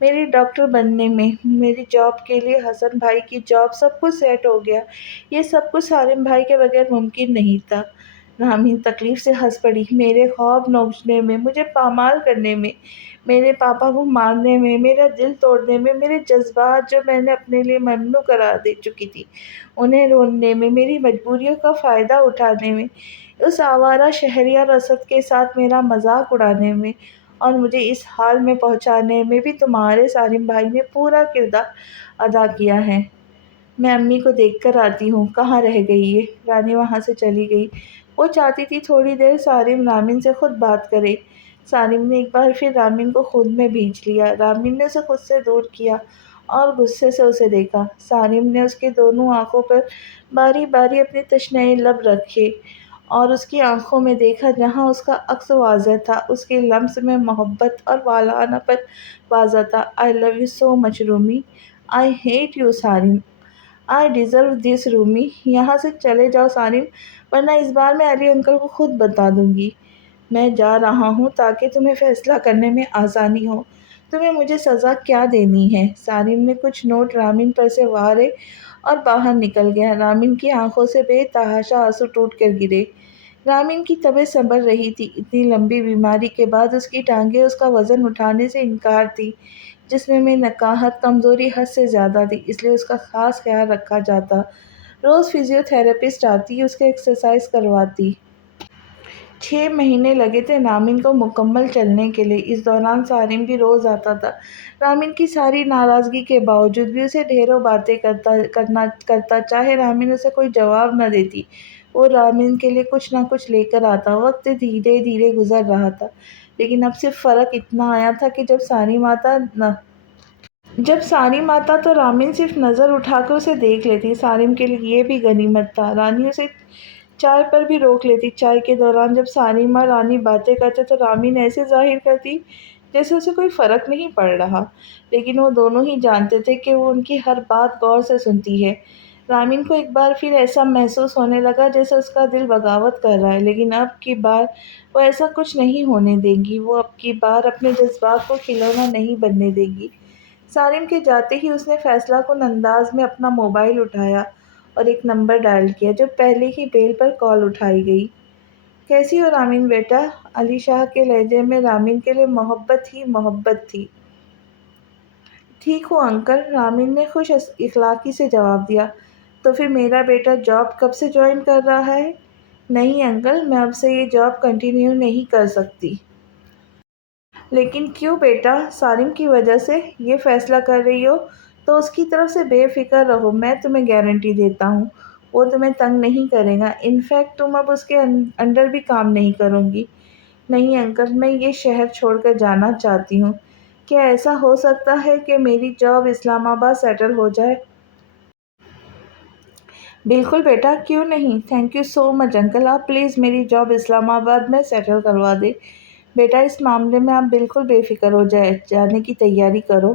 میری ڈاکٹر بننے میں، میری جاب کے لیے حسن بھائی کی جاب، سب کچھ سیٹ ہو گیا۔ یہ سب کچھ سالم بھائی کے بغیر ممکن نہیں تھا۔ رامین تکلیف سے ہنس پڑی۔ میرے خواب نوچنے میں، مجھے پامال کرنے میں، میرے پاپا کو مارنے میں، میرا دل توڑنے میں، میرے جذبات جو میں نے اپنے لیے ممنوع قرار دے چکی تھی انہیں رونے میں، میری مجبوریوں کا فائدہ اٹھانے میں، اس آوارہ شہریار اسد کے ساتھ میرا مذاق اڑانے میں، اور مجھے اس حال میں پہنچانے میں بھی تمہارے سالم بھائی نے پورا کردار ادا کیا ہے۔ میں امی کو دیکھ کر آتی ہوں، کہاں رہ گئی ہے؟ رانی وہاں سے چلی گئی۔ وہ چاہتی تھی تھوڑی دیر سالم رامین سے خود بات کرے۔ سالم نے ایک بار پھر رامین کو خود میں بھینچ لیا۔ رامین نے اسے خود سے دور کیا اور غصے سے اسے دیکھا۔ سالم نے اس کے دونوں آنکھوں پر باری باری اپنے تشنئے لب رکھے اور اس کی آنکھوں میں دیکھا جہاں اس کا عکس واضح تھا، اس کے لمس میں محبت اور والہانہ پن واضح تھا۔ I love you so much Rumi. I hate you Salim. I deserve this رومی۔ یہاں سے چلے جاؤ سالم، ورنہ اس بار میں علی انکل کو خود بتا دوں گی۔ میں جا رہا ہوں تاکہ تمہیں فیصلہ کرنے میں آسانی ہو۔ تمہیں مجھے سزا کیا دینی ہے؟ سالم نے کچھ نوٹ رامین پر سے وہارے اور باہر نکل گیا۔ رامین کی آنکھوں سے بے تحاشا آنسو ٹوٹ کر گرے۔ رامین کی طبیعت سنبھل رہی تھی۔ اتنی لمبی بیماری کے بعد اس کی ٹانگیں اس کا وزن اٹھانے سے انکار تھی۔ جسم میں نکاہت، کمزوری حد سے زیادہ تھی، اس لیے اس کا خاص خیال رکھا جاتا۔ روز فزیو تھراپسٹ آتی، اس کے ایکسرسائز کرواتی۔ 6 مہینے لگے تھے رامین کو مکمل چلنے کے لیے۔ اس دوران سالم بھی روز آتا تھا۔ رامین کی ساری ناراضگی کے باوجود بھی اسے ڈھیروں باتیں کرتا، چاہے رامین اسے کوئی جواب نہ دیتی، وہ رامین کے لیے کچھ نہ کچھ لے کر آتا۔ وقت دھیرے دھیرے گزر رہا تھا، لیکن اب صرف فرق اتنا آیا تھا کہ جب سالم آتا تو رامین صرف نظر اٹھا کر اسے دیکھ لیتی۔ سالم کے لیے یہ بھی غنیمت تھا، رانی اسے چائے پر بھی روک لیتی۔ چائے کے دوران جب سالم اور رانی باتیں کرتے تو رامین ایسے ظاہر کرتی جیسے اسے کوئی فرق نہیں پڑ رہا، لیکن وہ دونوں ہی جانتے تھے کہ وہ ان کی ہر بات غور سے سنتی ہے۔ رامین کو ایک بار پھر ایسا محسوس ہونے لگا جیسے اس کا دل بغاوت کر رہا ہے، لیکن اب کی بار وہ ایسا کچھ نہیں ہونے دے گی۔ وہ اب کی بار اپنے جذبات کو کھلونا نہیں بننے دے گی۔ سالم کے جاتے ہی اس نے فیصلہ کن انداز میں اپنا موبائل اٹھایا اور ایک نمبر ڈائل کیا جو پہلے ہی بیل پر کال اٹھائی گئی۔ کیسی ہو رامین بیٹا؟ علی شاہ کے لہجے میں رامین کے لیے محبت ہی محبت تھی۔ ٹھیک ہوں انکل، رامین نے خوش اخلاقی سے جواب دیا۔ تو پھر میرا بیٹا جاب کب سے جوائن کر رہا ہے؟ نہیں انکل، میں اب سے یہ جاب کنٹینیو نہیں کر سکتی۔ لیکن کیوں بیٹا؟ سالم کی وجہ سے؟ یہ فیصلہ کر رہی ہو تو اس کی طرف سے بے فکر رہو، میں تمہیں گارنٹی دیتا ہوں وہ تمہیں تنگ نہیں کرے گا۔ ان فیکٹ تم اب اس کے انڈر بھی کام نہیں کرو گی۔ نہیں انکل، میں یہ شہر چھوڑ کر جانا چاہتی ہوں۔ کیا ایسا ہو سکتا ہے کہ میری جاب اسلام آباد سیٹل ہو جائے؟ بالکل بیٹا، کیوں نہیں؟ Thank you so much uncle, آپ پلیز میری جاب اسلام آباد میں سیٹل کروا دیں۔ بیٹا اس معاملے میں آپ بالکل بے فکر ہو جانے کی تیاری کرو۔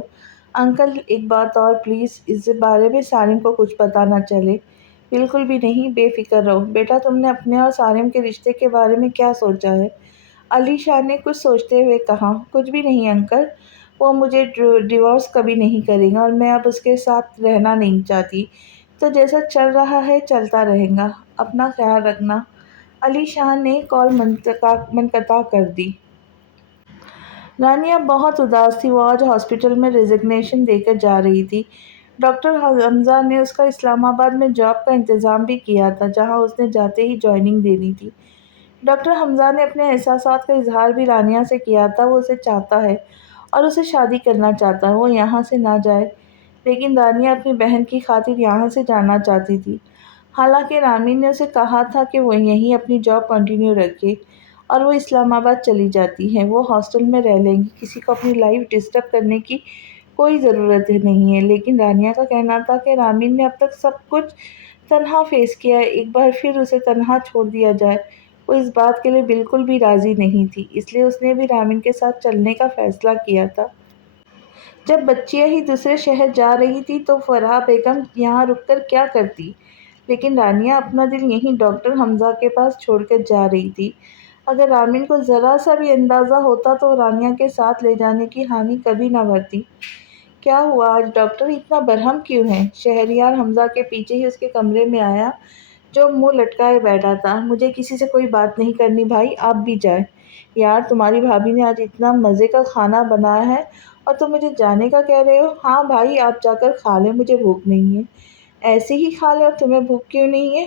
انکل ایک بات اور پلیز، اس بارے میں سالم کو کچھ پتہ نہ چلے۔ بالکل بھی نہیں، بے فکر رہو۔ بیٹا تم نے اپنے اور سالم کے رشتے کے بارے میں کیا سوچا ہے؟ علی شاہ نے کچھ سوچتے ہوئے کہا۔ کچھ بھی نہیں انکل، وہ مجھے ڈیورس کبھی نہیں کرے گا اور میں اب اس کے ساتھ رہنا نہیں چاہتی، تو جیسا چل رہا ہے چلتا رہے گا۔ اپنا خیال رکھنا۔ علی شاہ نے کال منقطع کر دی۔ رانیہ بہت اداس تھی۔ وہ آج ہاسپٹل میں ریزگنیشن دے کر جا رہی تھی۔ ڈاکٹر حمزہ نے اس کا اسلام آباد میں جاب کا انتظام بھی کیا تھا، جہاں اس نے جاتے ہی جوائننگ دینی تھی۔ ڈاکٹر حمزہ نے اپنے احساسات کا اظہار بھی رانیہ سے کیا تھا۔ وہ اسے چاہتا ہے اور اسے شادی کرنا چاہتا ہے۔ وہ یہاں سے نہ جائے، لیکن رانیہ اپنی بہن کی خاطر یہاں سے جانا چاہتی تھی۔ حالانکہ رامین نے اسے کہا تھا کہ وہ یہیں اپنی جاب کنٹینیو رکھے اور وہ اسلام آباد چلی جاتی ہے۔ وہ ہاسٹل میں رہ لیں گی، کسی کو اپنی لائف ڈسٹرب کرنے کی کوئی ضرورت نہیں ہے۔ لیکن رانیہ کا کہنا تھا کہ رامین نے اب تک سب کچھ تنہا فیس کیا ہے، ایک بار پھر اسے تنہا چھوڑ دیا جائے۔ وہ اس بات کے لیے بالکل بھی راضی نہیں تھی، اس لیے اس نے بھی رامین کے ساتھ چلنے کا فیصلہ کیا تھا۔ جب بچیاں ہی دوسرے شہر جا رہی تھی تو فرح بیگم یہاں رک کر کیا کرتی؟ لیکن رانیہ اپنا دل یہیں ڈاکٹر حمزہ کے پاس چھوڑ کر جا رہی تھی۔ اگر رامین کو ذرا سا بھی اندازہ ہوتا تو رانیہ کے ساتھ لے جانے کی حامی کبھی نہ بھرتی۔ کیا ہوا آج ڈاکٹر اتنا برہم کیوں ہے؟ شہریار حمزہ کے پیچھے ہی اس کے کمرے میں آیا، جو منہ لٹکائے بیٹھا تھا۔ مجھے کسی سے کوئی بات نہیں کرنی بھائی، آپ بھی جائیں۔ یار تمہاری بھابھی نے آج اتنا مزے کا کھانا بنایا ہے اور تم مجھے جانے کا کہہ رہے ہو؟ ہاں بھائی آپ جا کر کھا لیں، مجھے بھوک نہیں ہے۔ ایسے ہی کھا لیں، اور تمہیں بھوک کیوں نہیں ہے؟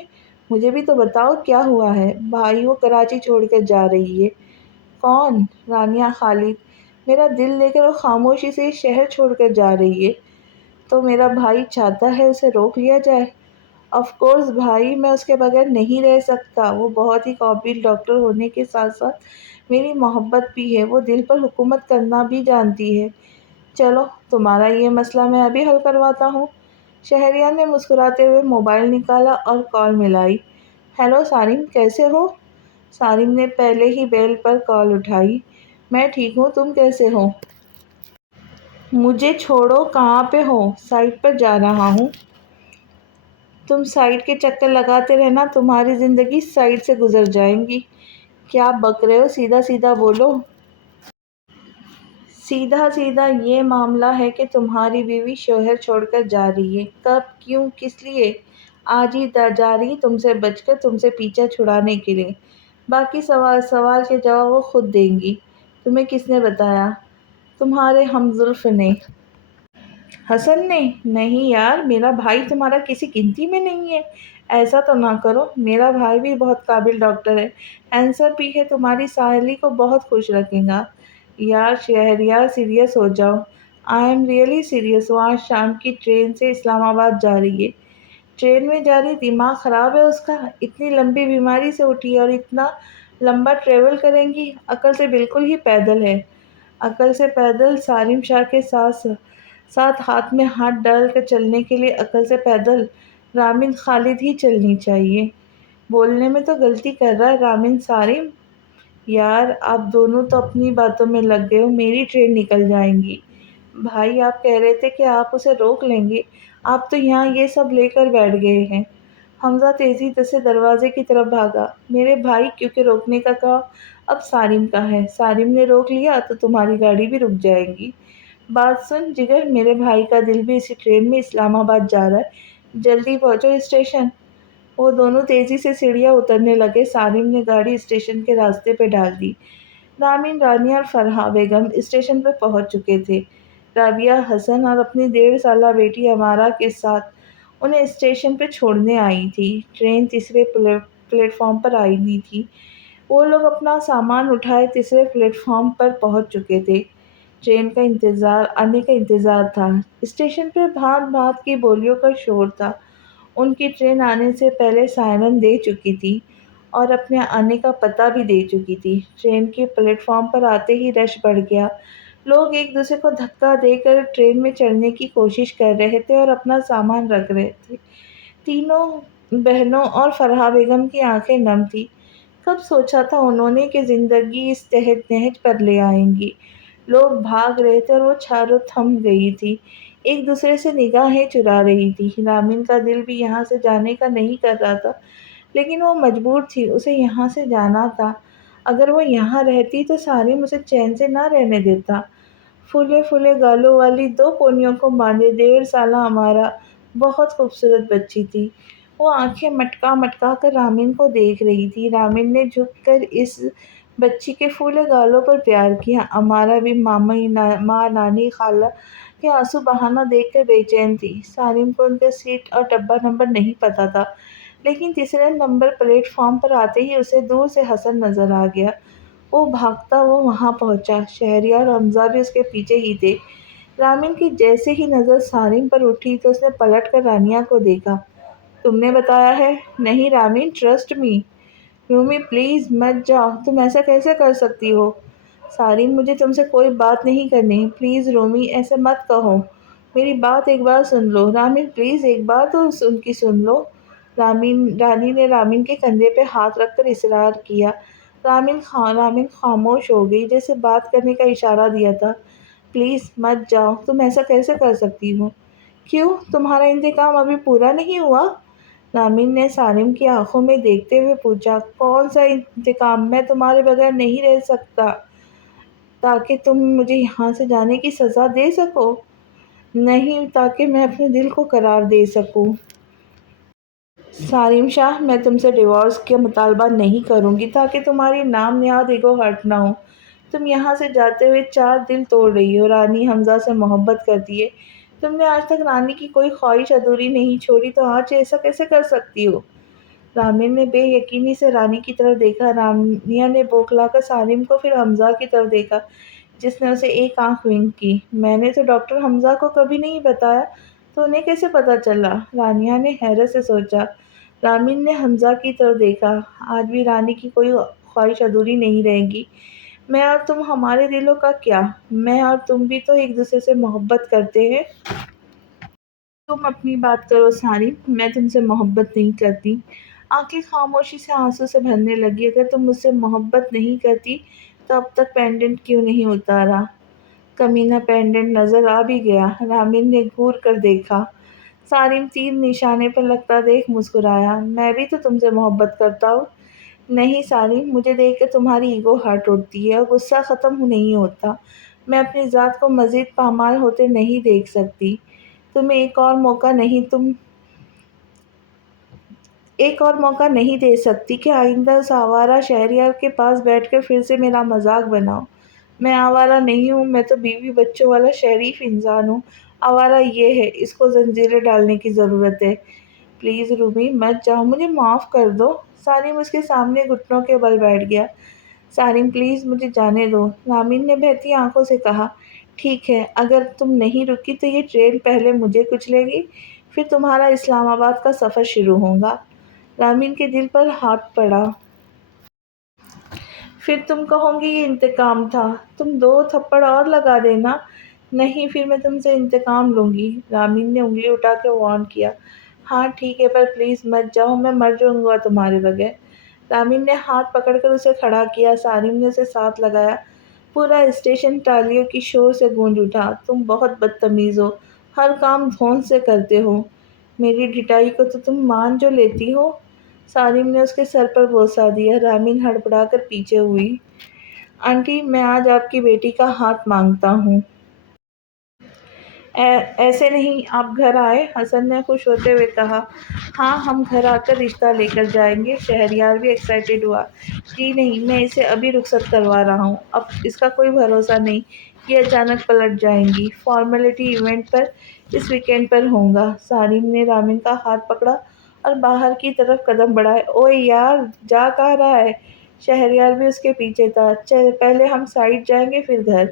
مجھے بھی تو بتاؤ کیا ہوا ہے؟ بھائی وہ کراچی چھوڑ کر جا رہی ہے۔ کون؟ رانیہ خالد۔ میرا دل لے کر وہ خاموشی سے اس شہر چھوڑ کر جا رہی ہے، تو میرا بھائی چاہتا ہے اسے روک لیا جائے؟ آف کورس بھائی، میں اس کے بغیر نہیں رہ سکتا۔ وہ بہت ہی قابل ڈاکٹر ہونے کے ساتھ ساتھ میری محبت بھی ہے۔ وہ دل پر حکومت کرنا بھی جانتی ہے۔ چلو تمہارا یہ مسئلہ میں ابھی حل کرواتا ہوں۔ شہریار نے مسکراتے ہوئے موبائل نکالا اور کال ملائی۔ ہیلو سارم، کیسے ہو؟ سارم نے پہلے ہی بیل پر کال اٹھائی۔ میں ٹھیک ہوں، تم کیسے ہو؟ مجھے چھوڑو، کہاں پہ ہو؟ سائٹ پر جا رہا ہوں۔ تم سائٹ کے چکر لگاتے رہنا، تمہاری زندگی سائٹ سے گزر جائیں گی۔ کیا بک رہے ہو؟ سیدھا سیدھا بولو۔ سیدھا سیدھا یہ معاملہ ہے کہ تمہاری بیوی شوہر چھوڑ کر جا رہی ہے۔ کب، کیوں، کس لیے؟ آج ہی جا رہی، تم سے بچ کر، تم سے پیچھا چھڑانے کے لیے۔ باقی سوال کے جواب وہ خود دیں گی۔ تمہیں کس نے بتایا؟ تمہارے ہمزلف نے۔ حسن نے؟ نہیں یار، میرا بھائی تمہارا کسی گنتی میں نہیں ہے۔ ایسا تو نہ کرو، میرا بھائی بھی بہت قابل ڈاکٹر ہے، ہینڈسم بھی ہے، تمہاری ساحلی کو بہت خوش رکھے گا۔ یار شہریار سیریس ہو جاؤ۔ I am really serious. وہ آج شام کی ٹرین سے اسلام آباد جا رہی ہے۔ ٹرین میں جا رہی؟ دماغ خراب ہے اس کا؟ اتنی لمبی بیماری سے اٹھی اور اتنا لمبا ٹریول کریں گی؟ عقل سے بالکل ہی پیدل ہے۔ عقل سے پیدل؟ سالم شاہ کے ساتھ ہاتھ میں ہاتھ ڈال کر چلنے کے لیے عقل سے پیدل رامین خالد ہی چلنی چاہیے۔ بولنے میں تو غلطی کر رہا ہے رامین سارم۔ یار آپ دونوں تو اپنی باتوں میں لگ گئے ہو، میری ٹرین نکل جائیں گی۔ بھائی آپ کہہ رہے تھے کہ آپ اسے روک لیں گے، آپ تو یہاں یہ سب لے کر بیٹھ گئے ہیں۔ حمزہ تیزی سے دروازے کی طرف بھاگا۔ میرے بھائی، کیونکہ روکنے کا کام اب سارم کا ہے۔ سارم نے روک لیا تو تمہاری گاڑی بھی رک جائے گی۔ بات سن جگر، میرے بھائی کا دل بھی اسی ٹرین میں اسلام آباد جا رہا ہے، جلدی پہنچو اسٹیشن۔ وہ دونوں تیزی سے سیڑھیاں اترنے لگے۔ سارم نے گاڑی اسٹیشن کے راستے پہ ڈال دی۔ رامین، رانیہ اور فرح بیگم اسٹیشن پہ پہنچ چکے تھے۔ رابعہ حسن اور اپنی 1.5 سالہ بیٹی امارہ کے ساتھ انہیں اسٹیشن پہ چھوڑنے آئی تھی۔ ٹرین تیسرے پلیٹ فارم پر آنی تھی۔ وہ لوگ اپنا سامان اٹھائے تیسرے پلیٹ فارم پر پہنچ چکے تھے۔ ٹرین کا آنے کا انتظار تھا۔ اسٹیشن پہ بھانت بھانت کی بولیوں کا شور تھا۔ ان کی ٹرین آنے سے پہلے سائرن دے چکی تھی اور اپنے آنے کا پتہ بھی دے چکی تھی۔ ٹرین کے پلیٹ فارم پر آتے ہی رش بڑھ گیا۔ لوگ ایک دوسرے کو دھکا دے کر ٹرین میں چڑھنے کی کوشش کر رہے تھے اور اپنا سامان رکھ رہے تھے۔ تینوں بہنوں اور فرح بیگم کی آنکھیں نم تھیں۔ کب سوچا تھا انہوں نے کہ زندگی اس تہز نہج پر لے آئیں گی۔ لوگ بھاگ رہے تھے اور وہ چاروں تھم گئی تھی، ایک دوسرے سے نگاہیں چرا رہی تھی۔ رامین کا دل بھی یہاں سے جانے کا نہیں کر رہا تھا، لیکن وہ مجبور تھی، اسے یہاں سے جانا تھا۔ اگر وہ یہاں رہتی تو سارم اسے چین سے نہ رہنے دیتا۔ پھولے پھولے گالوں والی 2 پونیوں کو باندھے 1.5 سالہ امارہ بہت خوبصورت بچی تھی۔ وہ آنکھیں مٹکا مٹکا کر رامین کو دیکھ رہی تھی۔ رامین نے جھک کر اس بچی کے پھولے گالوں پر پیار کیا۔ ہمارا بھی مامی ماں، نانی، خالہ کے آنسو بہانا دیکھ کر بے چین تھی۔ سالم کو ان کا سیٹ اور ڈبہ نمبر نہیں پتا تھا، لیکن تیسرے نمبر پلیٹ فارم پر آتے ہی اسے دور سے حسن نظر آ گیا۔ وہ بھاگتا وہ وہاں پہنچا۔ شہریار اور حمزہ بھی اس کے پیچھے ہی تھے۔ رامین کی جیسے ہی نظر سالم پر اٹھی تو اس نے پلٹ کر رانیہ کو دیکھا۔ تم نے بتایا ہے؟ نہیں ramen, trust me. Rumi please مت جاؤ، تم ایسا کیسے کر سکتی ہو؟ سالم، مجھے تم سے کوئی بات نہیں کرنی، پلیز رومی ایسے مت کہو، میری بات ایک بار سن لو۔ رامین پلیز ایک بار تو ان کی سن لو۔ رانی نے رامین کے کندھے پہ ہاتھ رکھ کر اصرار کیا۔ رامین خاموش ہو گئی، جیسے بات کرنے کا اشارہ دیا تھا۔ پلیز مت جاؤ، تم ایسا کیسے کر سکتی ہو؟ کیوں، تمہارا انتقام ابھی پورا نہیں ہوا؟ رامین نے سالم کی آنکھوں میں دیکھتے ہوئے پوچھا۔ کون سا انتقام؟ میں تمہارے بغیر نہیں رہ سکتا تاکہ تم مجھے یہاں سے جانے کی سزا دے سکو؟ نہیں، تاکہ میں اپنے دل کو قرار دے سکوں۔ سالم شاہ، میں تم سے ڈیورس کا مطالبہ نہیں کروں گی تاکہ تمہاری نام نہاد ایگو ہرٹ نہ ہو۔ تم یہاں سے جاتے ہوئے 4 دل توڑ رہی ہو۔ رانی حمزہ سے محبت کرتی ہے، تم نے آج تک رانی کی کوئی خواہش ادھوری نہیں چھوڑی، تو آج ایسا کیسے کر سکتی ہو؟ رامین نے بے یقینی سے رانی کی طرف دیکھا۔ رانیہ نے بوکھلا کر سالم کو پھر حمزہ کی طرف دیکھا، جس نے اسے ایک آنکھ ونک کی۔ میں نے تو ڈاکٹر حمزہ کو کبھی نہیں بتایا، تو انہیں کیسے پتا چلا؟ رانیہ نے حیرت سے سوچا۔ رامین نے حمزہ کی طرف دیکھا۔ آج بھی رانی کی کوئی خواہش ادھوری نہیں رہے گی۔ میں اور تم، ہمارے دلوں کا کیا؟ میں اور تم بھی تو ایک دوسرے سے محبت کرتے ہیں۔ تم اپنی بات کرو سالم، میں تم سے محبت نہیں کرتی۔ آنکھیں خاموشی سے آنسو سے بھرنے لگی۔ اگر تم مجھ سے محبت نہیں کرتی تو اب تک پینڈنٹ کیوں نہیں اتارا؟ کمینہ پینڈنٹ نظر آ بھی گیا۔ رامین نے گھور کر دیکھا۔ سالم تیر نشانے پر لگتا دیکھ مسکرایا۔ میں بھی تو تم سے محبت کرتا ہوں۔ نہیں سالم، مجھے دیکھ کر تمہاری ایگو ہرٹ اٹھتی ہے اور غصہ ختم نہیں ہوتا۔ میں اپنی ذات کو مزید پامال ہوتے نہیں دیکھ سکتی۔ تمہیں ایک اور موقع نہیں دے سکتی کہ آئندہ اس آوارہ شہریار کے پاس بیٹھ کر پھر سے میرا مذاق بناؤ۔ میں آوارہ نہیں ہوں، میں تو بیوی بچوں والا شریف انسان ہوں۔ آوارہ یہ ہے، اس کو زنجیریں ڈالنے کی ضرورت ہے۔ پلیز رومی مت جاؤ، مجھے معاف کر دو۔ سالم اس کے سامنے گھٹنوں کے بل بیٹھ گیا۔ سالم پلیز مجھے جانے دو، رامین نے بہتی آنکھوں سے کہا۔ ٹھیک ہے، اگر تم نہیں رکی تو یہ ٹرین پہلے مجھے کچلے گی، پھر تمہارا اسلام آباد کا سفر شروع ہوگا۔ رامین کے دل پر ہاتھ پڑا۔ پھر تم کہو گی یہ انتقام تھا، تم 2 تھپڑ اور لگا دینا۔ نہیں، پھر میں تم سے انتقام لوں گی۔ رامین نے انگلی اٹھا کے وارن کیا۔ ہاں ٹھیک ہے، پر پلیز مت جاؤ، میں مر جاؤں گا تمہارے بغیر۔ رامین نے ہاتھ پکڑ کر اسے کھڑا کیا۔ سالم نے اسے ساتھ لگایا۔ پورا اسٹیشن تالیوں کی شور سے گونج اٹھا۔ تم بہت بدتمیز ہو، ہر کام دھون سے کرتے ہو، میری ڈٹائی کو تو تم مان جو لیتی ہو۔ سالم نے اس کے سر پر بوسہ دیا۔ رامین ہڑبڑا کر پیچھے ہوئی۔ آنٹی، میں آج آپ کی بیٹی کا ہاتھ مانگتا ہوں۔ ایسے نہیں، آپ گھر آئے، حسن نے خوش ہوتے ہوئے کہا۔ ہاں، ہم گھر آ کر رشتہ لے کر جائیں گے۔ شہریار بھی ایکسائٹڈ ہوا۔ جی نہیں، میں اسے ابھی رخصت کروا رہا ہوں، اب اس کا کوئی بھروسہ نہیں، یہ اچانک پلٹ جائیں گی۔ فارمیلٹی ایونٹ پر اس ویکینڈ پر ہوگا۔ سالم نے رامین کا ہاتھ پکڑا اور باہر کی طرف قدم بڑھائے۔ اوئے یار، جا کہاں رہا ہے؟ شہریار بھی اس کے پیچھے تھا۔ چل، پہلے ہم سائڈ جائیں گے پھر گھر۔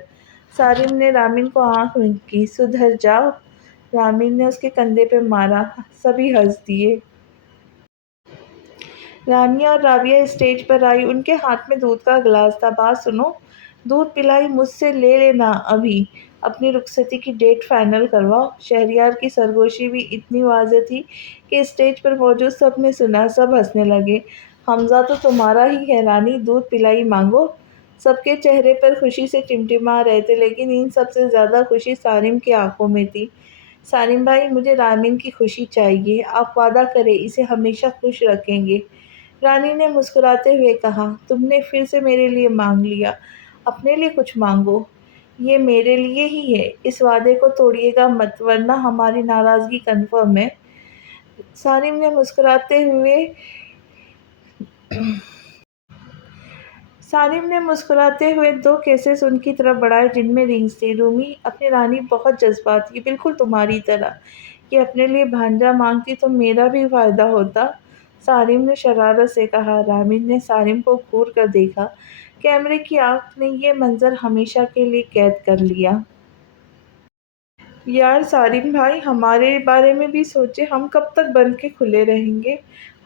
سالم نے رامین کو آنکھ ونک کی۔ سدھر جاؤ۔ رامین نے اس کے کندھے پہ مارا۔ سبھی ہنس دیے۔ رانیہ اور رابعہ اسٹیج پر آئی۔ ان کے ہاتھ میں دودھ کا گلاس تھا۔ بات سنو، دودھ پلائی مجھ سے لے لینا ابھی، اپنی رخصتی کی ڈیٹ فائنل کرواؤ۔ شہریار کی سرگوشی بھی اتنی واضح تھی کہ اسٹیج پر موجود سب نے سنا۔ سب ہنسنے لگے۔ حمزہ تو تمہارا ہی ہے رانی، دودھ پلائی مانگو۔ سب کے چہرے پر خوشی سے ٹمٹما رہے تھے، لیکن ان سب سے زیادہ خوشی سالم کی آنکھوں میں تھی۔ سالم بھائی، مجھے رامین کی خوشی چاہیے، آپ وعدہ کریں اسے ہمیشہ خوش رکھیں گے۔ رانی نے مسکراتے ہوئے کہا۔ تم نے پھر سے میرے لیے مانگ لیا، اپنے لیے کچھ مانگو، یہ میرے لیے ہی ہے۔ اس وعدے کو توڑیے گا مت، ورنہ ہماری ناراضگی کنفرم ہے۔ سالم نے مسکراتے ہوئے دو کیسز ان کی طرف بڑھائے جن میں رنگز تھی۔ رومی اپنی رانی بہت جذباتی، بالکل تمہاری طرح۔ کہ اپنے لیے بھانجا مانگتی تو میرا بھی فائدہ ہوتا، سالم نے شرارت سے کہا۔ رامین نے سالم کو گھور کر دیکھا۔ کیمرے کی آنکھ نے یہ منظر ہمیشہ کے لیے قید کر لیا۔ یار سالم بھائی، ہمارے بارے میں بھی سوچے، ہم کب تک بند کے کھلے رہیں گے؟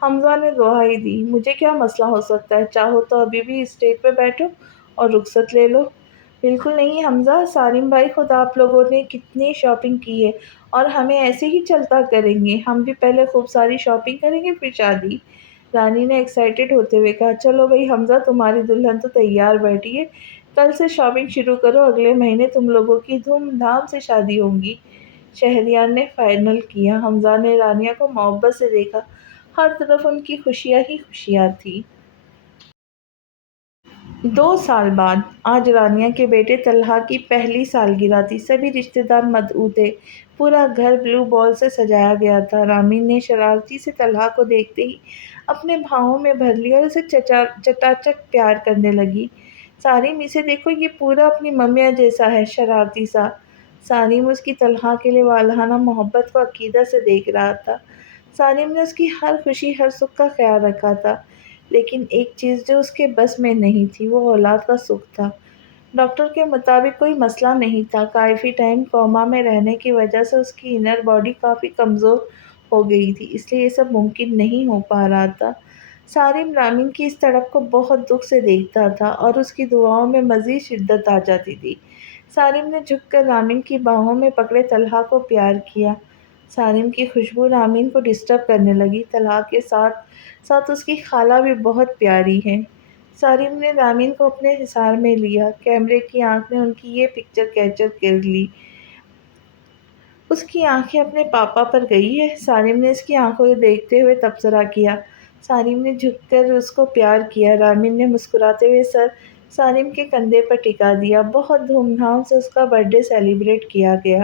حمزہ نے دہائی دی۔ مجھے کیا مسئلہ ہو سکتا ہے؟ چاہو تو ابھی بھی اسٹیج پہ بیٹھو اور رخصت لے لو۔ بالکل نہیں حمزہ، سالم بھائی، خود آپ لوگوں نے کتنی شاپنگ کی ہے اور ہمیں ایسے ہی چلتا کریں گے؟ ہم بھی پہلے خوب ساری شاپنگ کریں گے پھر شادی، رانی نے ایکسائٹیڈ ہوتے ہوئے کہا۔ چلو بھائی حمزہ، تمہاری دلہن تو تیار بیٹھی ہے، کل سے شاپنگ شروع کرو، اگلے مہینے تم لوگوں کی دھوم دھام سے شادی ہوگی، شہریار نے فائنل کیا۔ حمزہ نے رانیہ کو محبت سے دیکھا، ہر طرف ان کی خوشیاں ہی خوشیاں تھی۔ 2 سال بعد آج رانیہ کے بیٹے طلحہ کی پہلی سالگرہ تھی۔ سبھی رشتے دار مدعو تھے، پورا گھر بلو بال سے سجایا گیا تھا۔ رامین نے شرارتی سے طلحہ کو دیکھتے ہی اپنے بھاؤں میں بھر لیا اور اسے چٹا چٹ پیار کرنے لگی۔ سالم اسے دیکھو، یہ پورا اپنی ممیاں جیسا ہے، شرارتی سا۔ سالم اس کی طلحہ کے لیے والہانہ محبت کو عقیدت سے دیکھ رہا تھا۔ سالم نے اس کی ہر خوشی ہر سکھ کا خیال رکھا تھا، لیکن ایک چیز جو اس کے بس میں نہیں تھی وہ اولاد کا سکھ تھا۔ ڈاکٹر کے مطابق کوئی مسئلہ نہیں تھا، کافی ٹائم کوما میں رہنے کی وجہ سے اس کی انر باڈی کافی کمزور ہو گئی تھی، اس لیے یہ سب ممکن نہیں ہو پا رہا تھا۔ سالم رامین کی اس تڑپ کو بہت دکھ سے دیکھتا تھا اور اس کی دعاؤں میں مزید شدت آ جاتی تھی۔ سالم نے جھک کر رامین کی باہوں میں پکڑے طلحہ کو پیار کیا۔ سالم کی خوشبو رامین کو ڈسٹرب کرنے لگی۔ طلحہ کے ساتھ ساتھ اس کی خالہ بھی بہت پیاری ہے۔ سالم نے رامین کو اپنے حصار میں لیا۔ کیمرے کی آنکھ نے ان کی یہ پکچر کیپچر کر لی۔ اس کی آنکھیں اپنے پاپا پر گئی ہیں۔ سالم نے اس کی آنکھوں کو دیکھتے ہوئے تبصرہ کیا۔ سالم نے جھک کر اس کو پیار کیا۔ رامین نے مسکراتے ہوئے سر سالم کے کندھے پر ٹکا دیا۔ بہت دھوم دھام سے اس کا برتھ ڈے سیلیبریٹ کیا گیا۔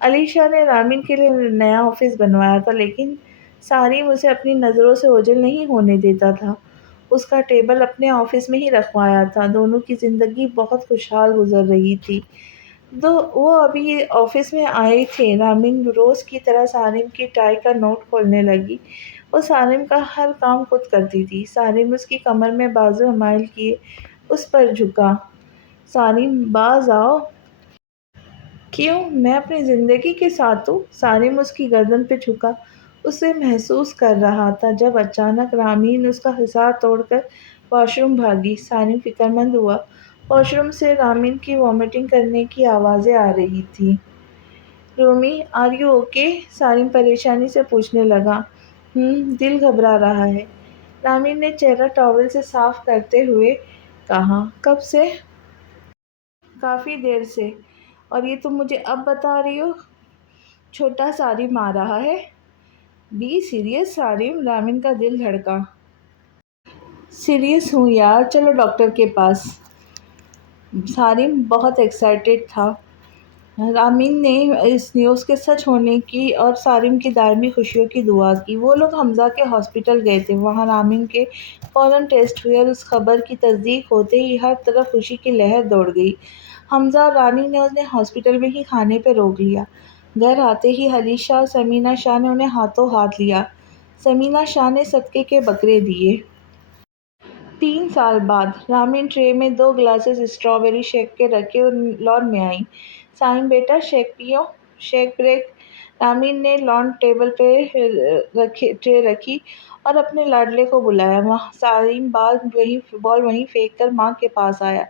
علیشا نے رامین کے لیے نیا آفس بنوایا تھا، لیکن سالم اسے اپنی نظروں سے اوجھل نہیں ہونے دیتا تھا۔ اس کا ٹیبل اپنے آفس میں ہی رکھوایا تھا۔ دونوں کی زندگی بہت خوشحال گزر رہی تھی۔ وہ ابھی آفس میں آئے تھے، رامین روز کی طرح سالم کی ٹائی کا نوٹ کھولنے لگی۔ وہ سالم کا ہر کام خود کرتی تھی۔ سالم اس کی کمر میں بازو حمائل کیے اس پر جھکا۔ سالم باز آؤ۔ کیوں؟ میں اپنی زندگی کے ساتھ ہوں۔ سالم اس کی گردن پہ جھکا، اسے محسوس کر رہا تھا جب اچانک رامین اس کا حصار توڑ کر واش روم بھاگی۔ سالم فکرمند ہوا۔ واش روم سے رامین کی وامیٹنگ کرنے کی آوازیں آ رہی تھیں۔ رومی، آر یو اوکے؟ سالم پریشانی سے پوچھنے لگا۔ دل گھبرا رہا ہے، رامین نے چہرہ ٹاول سے صاف کرتے ہوئے کہا۔ کب سے؟ کافی دیر سے۔ اور یہ تم مجھے اب بتا رہی ہو؟ چھوٹا سالم آ رہا ہے؟ بی سیریس سالم، رامین کا دل دھڑکا۔ سیریس ہوں یار، چلو ڈاکٹر کے پاس۔ سالم بہت ایکسائٹیڈ تھا۔ رامین نے اس نیوز کے سچ ہونے کی اور سالم کی دائمی خوشیوں کی دعا کی۔ وہ لوگ حمزہ کے ہاسپٹل گئے تھے۔ وہاں رامین کے فوراً ٹیسٹ ہوئے اور اس خبر کی تصدیق ہوتے ہی ہر طرف خوشی کی لہر دوڑ گئی۔ حمزہ اور رانی نے انہیں ہاسپٹل میں ہی کھانے پہ روک لیا۔ گھر آتے ہی علیشا اور ثمینہ شاہ نے انہیں ہاتھوں ہاتھ لیا۔ ثمینہ شاہ نے صدقے کے بکرے دیے۔ 3 سال بعد رامین ٹرے میں 2 گلاسز اسٹرابیری شیک کے رکھے اور لان میں آئی۔ سالم بیٹا، شیک پیو۔ Shake break. رامین نے لان ٹیبل پہ ٹرے رکھی اور اپنے لاڈلے کو بلایا۔ سالم بال وہیں پھینک کر ماں کے پاس آیا۔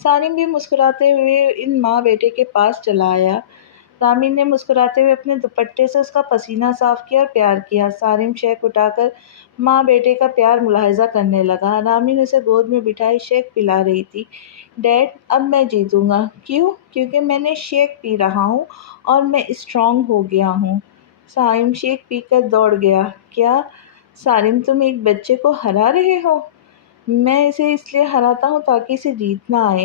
سالم بھی مسکراتے ہوئے ان ماں بیٹے کے پاس چلا آیا۔ رامین نے مسکراتے ہوئے اپنے دوپٹے سے اس کا پسینہ صاف کیا اور پیار کیا۔ سالم شیک اٹھا کر ماں بیٹے کا پیار ملاحظہ کرنے لگا۔ رامین اسے گود میں بٹھائے شیک پلا رہی تھی۔ ڈیڈ، اب میں جیتوں گا۔ کیوں؟ کیونکہ میں نے شیک پی رہا ہوں اور میں اسٹرانگ ہو گیا ہوں۔ سالم شیک پی کر دوڑ گیا۔ کیا سالم، تم ایک بچے کو ہرا رہے ہو؟ میں اسے اس لیے ہراتا ہوں تاکہ اسے جیتنا آئے۔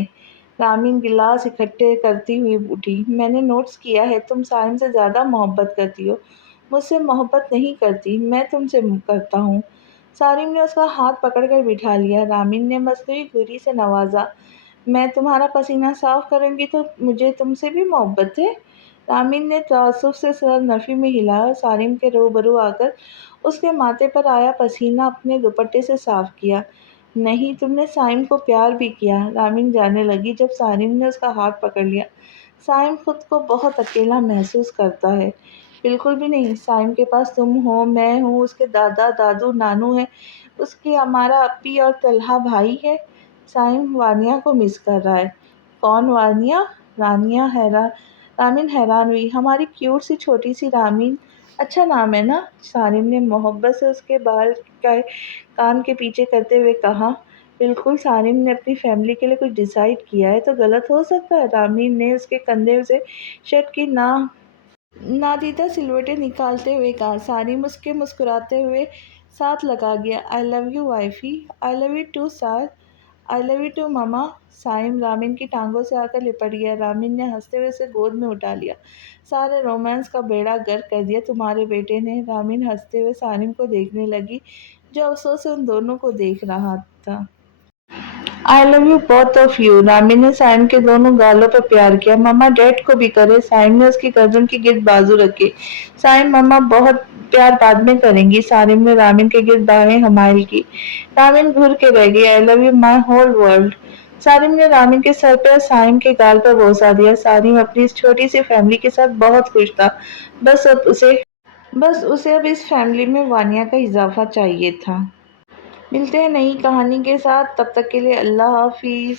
رامین گلاس اکٹھے کرتی ہوئی اٹھی۔ میں نے نوٹس کیا ہے تم سالم سے زیادہ محبت کرتی ہو۔ مجھ سے محبت نہیں کرتی، میں تم سے کرتا ہوں۔ سارم نے اس کا ہاتھ پکڑ کر بٹھا لیا۔ رامین نے مصنوعی گھڑی سے نوازا۔ میں تمہارا پسینہ صاف کروں گی تو مجھے تم سے بھی محبت ہے؟ رامین نے تعصب سے سر نفی میں ہلایا اور سارم کے روبرو آ کر اس کے ماتھے پر آیا پسینہ اپنے دوپٹے سے صاف کیا۔ نہیں، تم نے سائم کو پیار بھی کیا، رامین جانے لگی جب سارم نے اس کا ہاتھ پکڑ لیا۔ سائم خود کو بہت اکیلا محسوس کرتا ہے۔ بالکل بھی نہیں، سائم کے پاس تم ہو، میں ہوں، اس کے دادا دادو نانو ہے، اس کی ہمارا اپی اور طلحہ بھائی ہے۔ سائم وانیا کو مس کر رہا ہے۔ کون وانیا؟ رامین حیران ہوئی۔ ہماری کیوٹ سی چھوٹی سی رامین، اچھا نام ہے نا؟ سارم نے محبت سے اس کے بال کان کے پیچھے کرتے ہوئے کہا۔ بالکل، سارم نے اپنی فیملی کے لیے کچھ ڈیسائیڈ کیا ہے تو غلط ہو سکتا ہے؟ رامین نے اس کے کندھے سے شرٹ کی نادیدہ سلوٹیں نکالتے ہوئے کہا۔ سارم اس کے مسکراتے ہوئے ساتھ لگا گیا۔ I love you wifey, I love you too سار، آئی لو یو ٹو مما۔ سائم رامین کی ٹانگوں سے آ کر لپٹ گیا۔ رامین نے ہنستے ہوئے اسے گود میں اٹھا لیا۔ سارے رومانس کا بیڑا غرق کر دیا تمہارے بیٹے نے۔ رامین ہنستے ہوئے سارم کو دیکھنے لگی جو افسوس سے ان دونوں کو دیکھ رہا تھا۔ I love you both of you. Ramin نے سائم کے دونوں گالوں پر پیار کیا۔ مما ڈیڈ کو بھی کرے۔ سائم نے اس کی گردن کے گرد بازو رکھے۔ سائم مما بہت پیار بعد میں کریں گی۔ سارم نے رامین کے گرد باہیں حمائل کی۔ رامین گھر کے رہ گیا۔ I love you my whole world. Saram نے رامین کے سر پہ اور سائم کے گال پر بوسہ دیا۔ سارم اپنی اس چھوٹی سی فیملی کے ساتھ بہت خوش تھا۔ بس اسے اب اس فیملی میں وانیا کا اضافہ چاہیے تھا۔ ملتے ہیں نئی کہانی کے ساتھ، تب تک کے لیے اللہ حافظ۔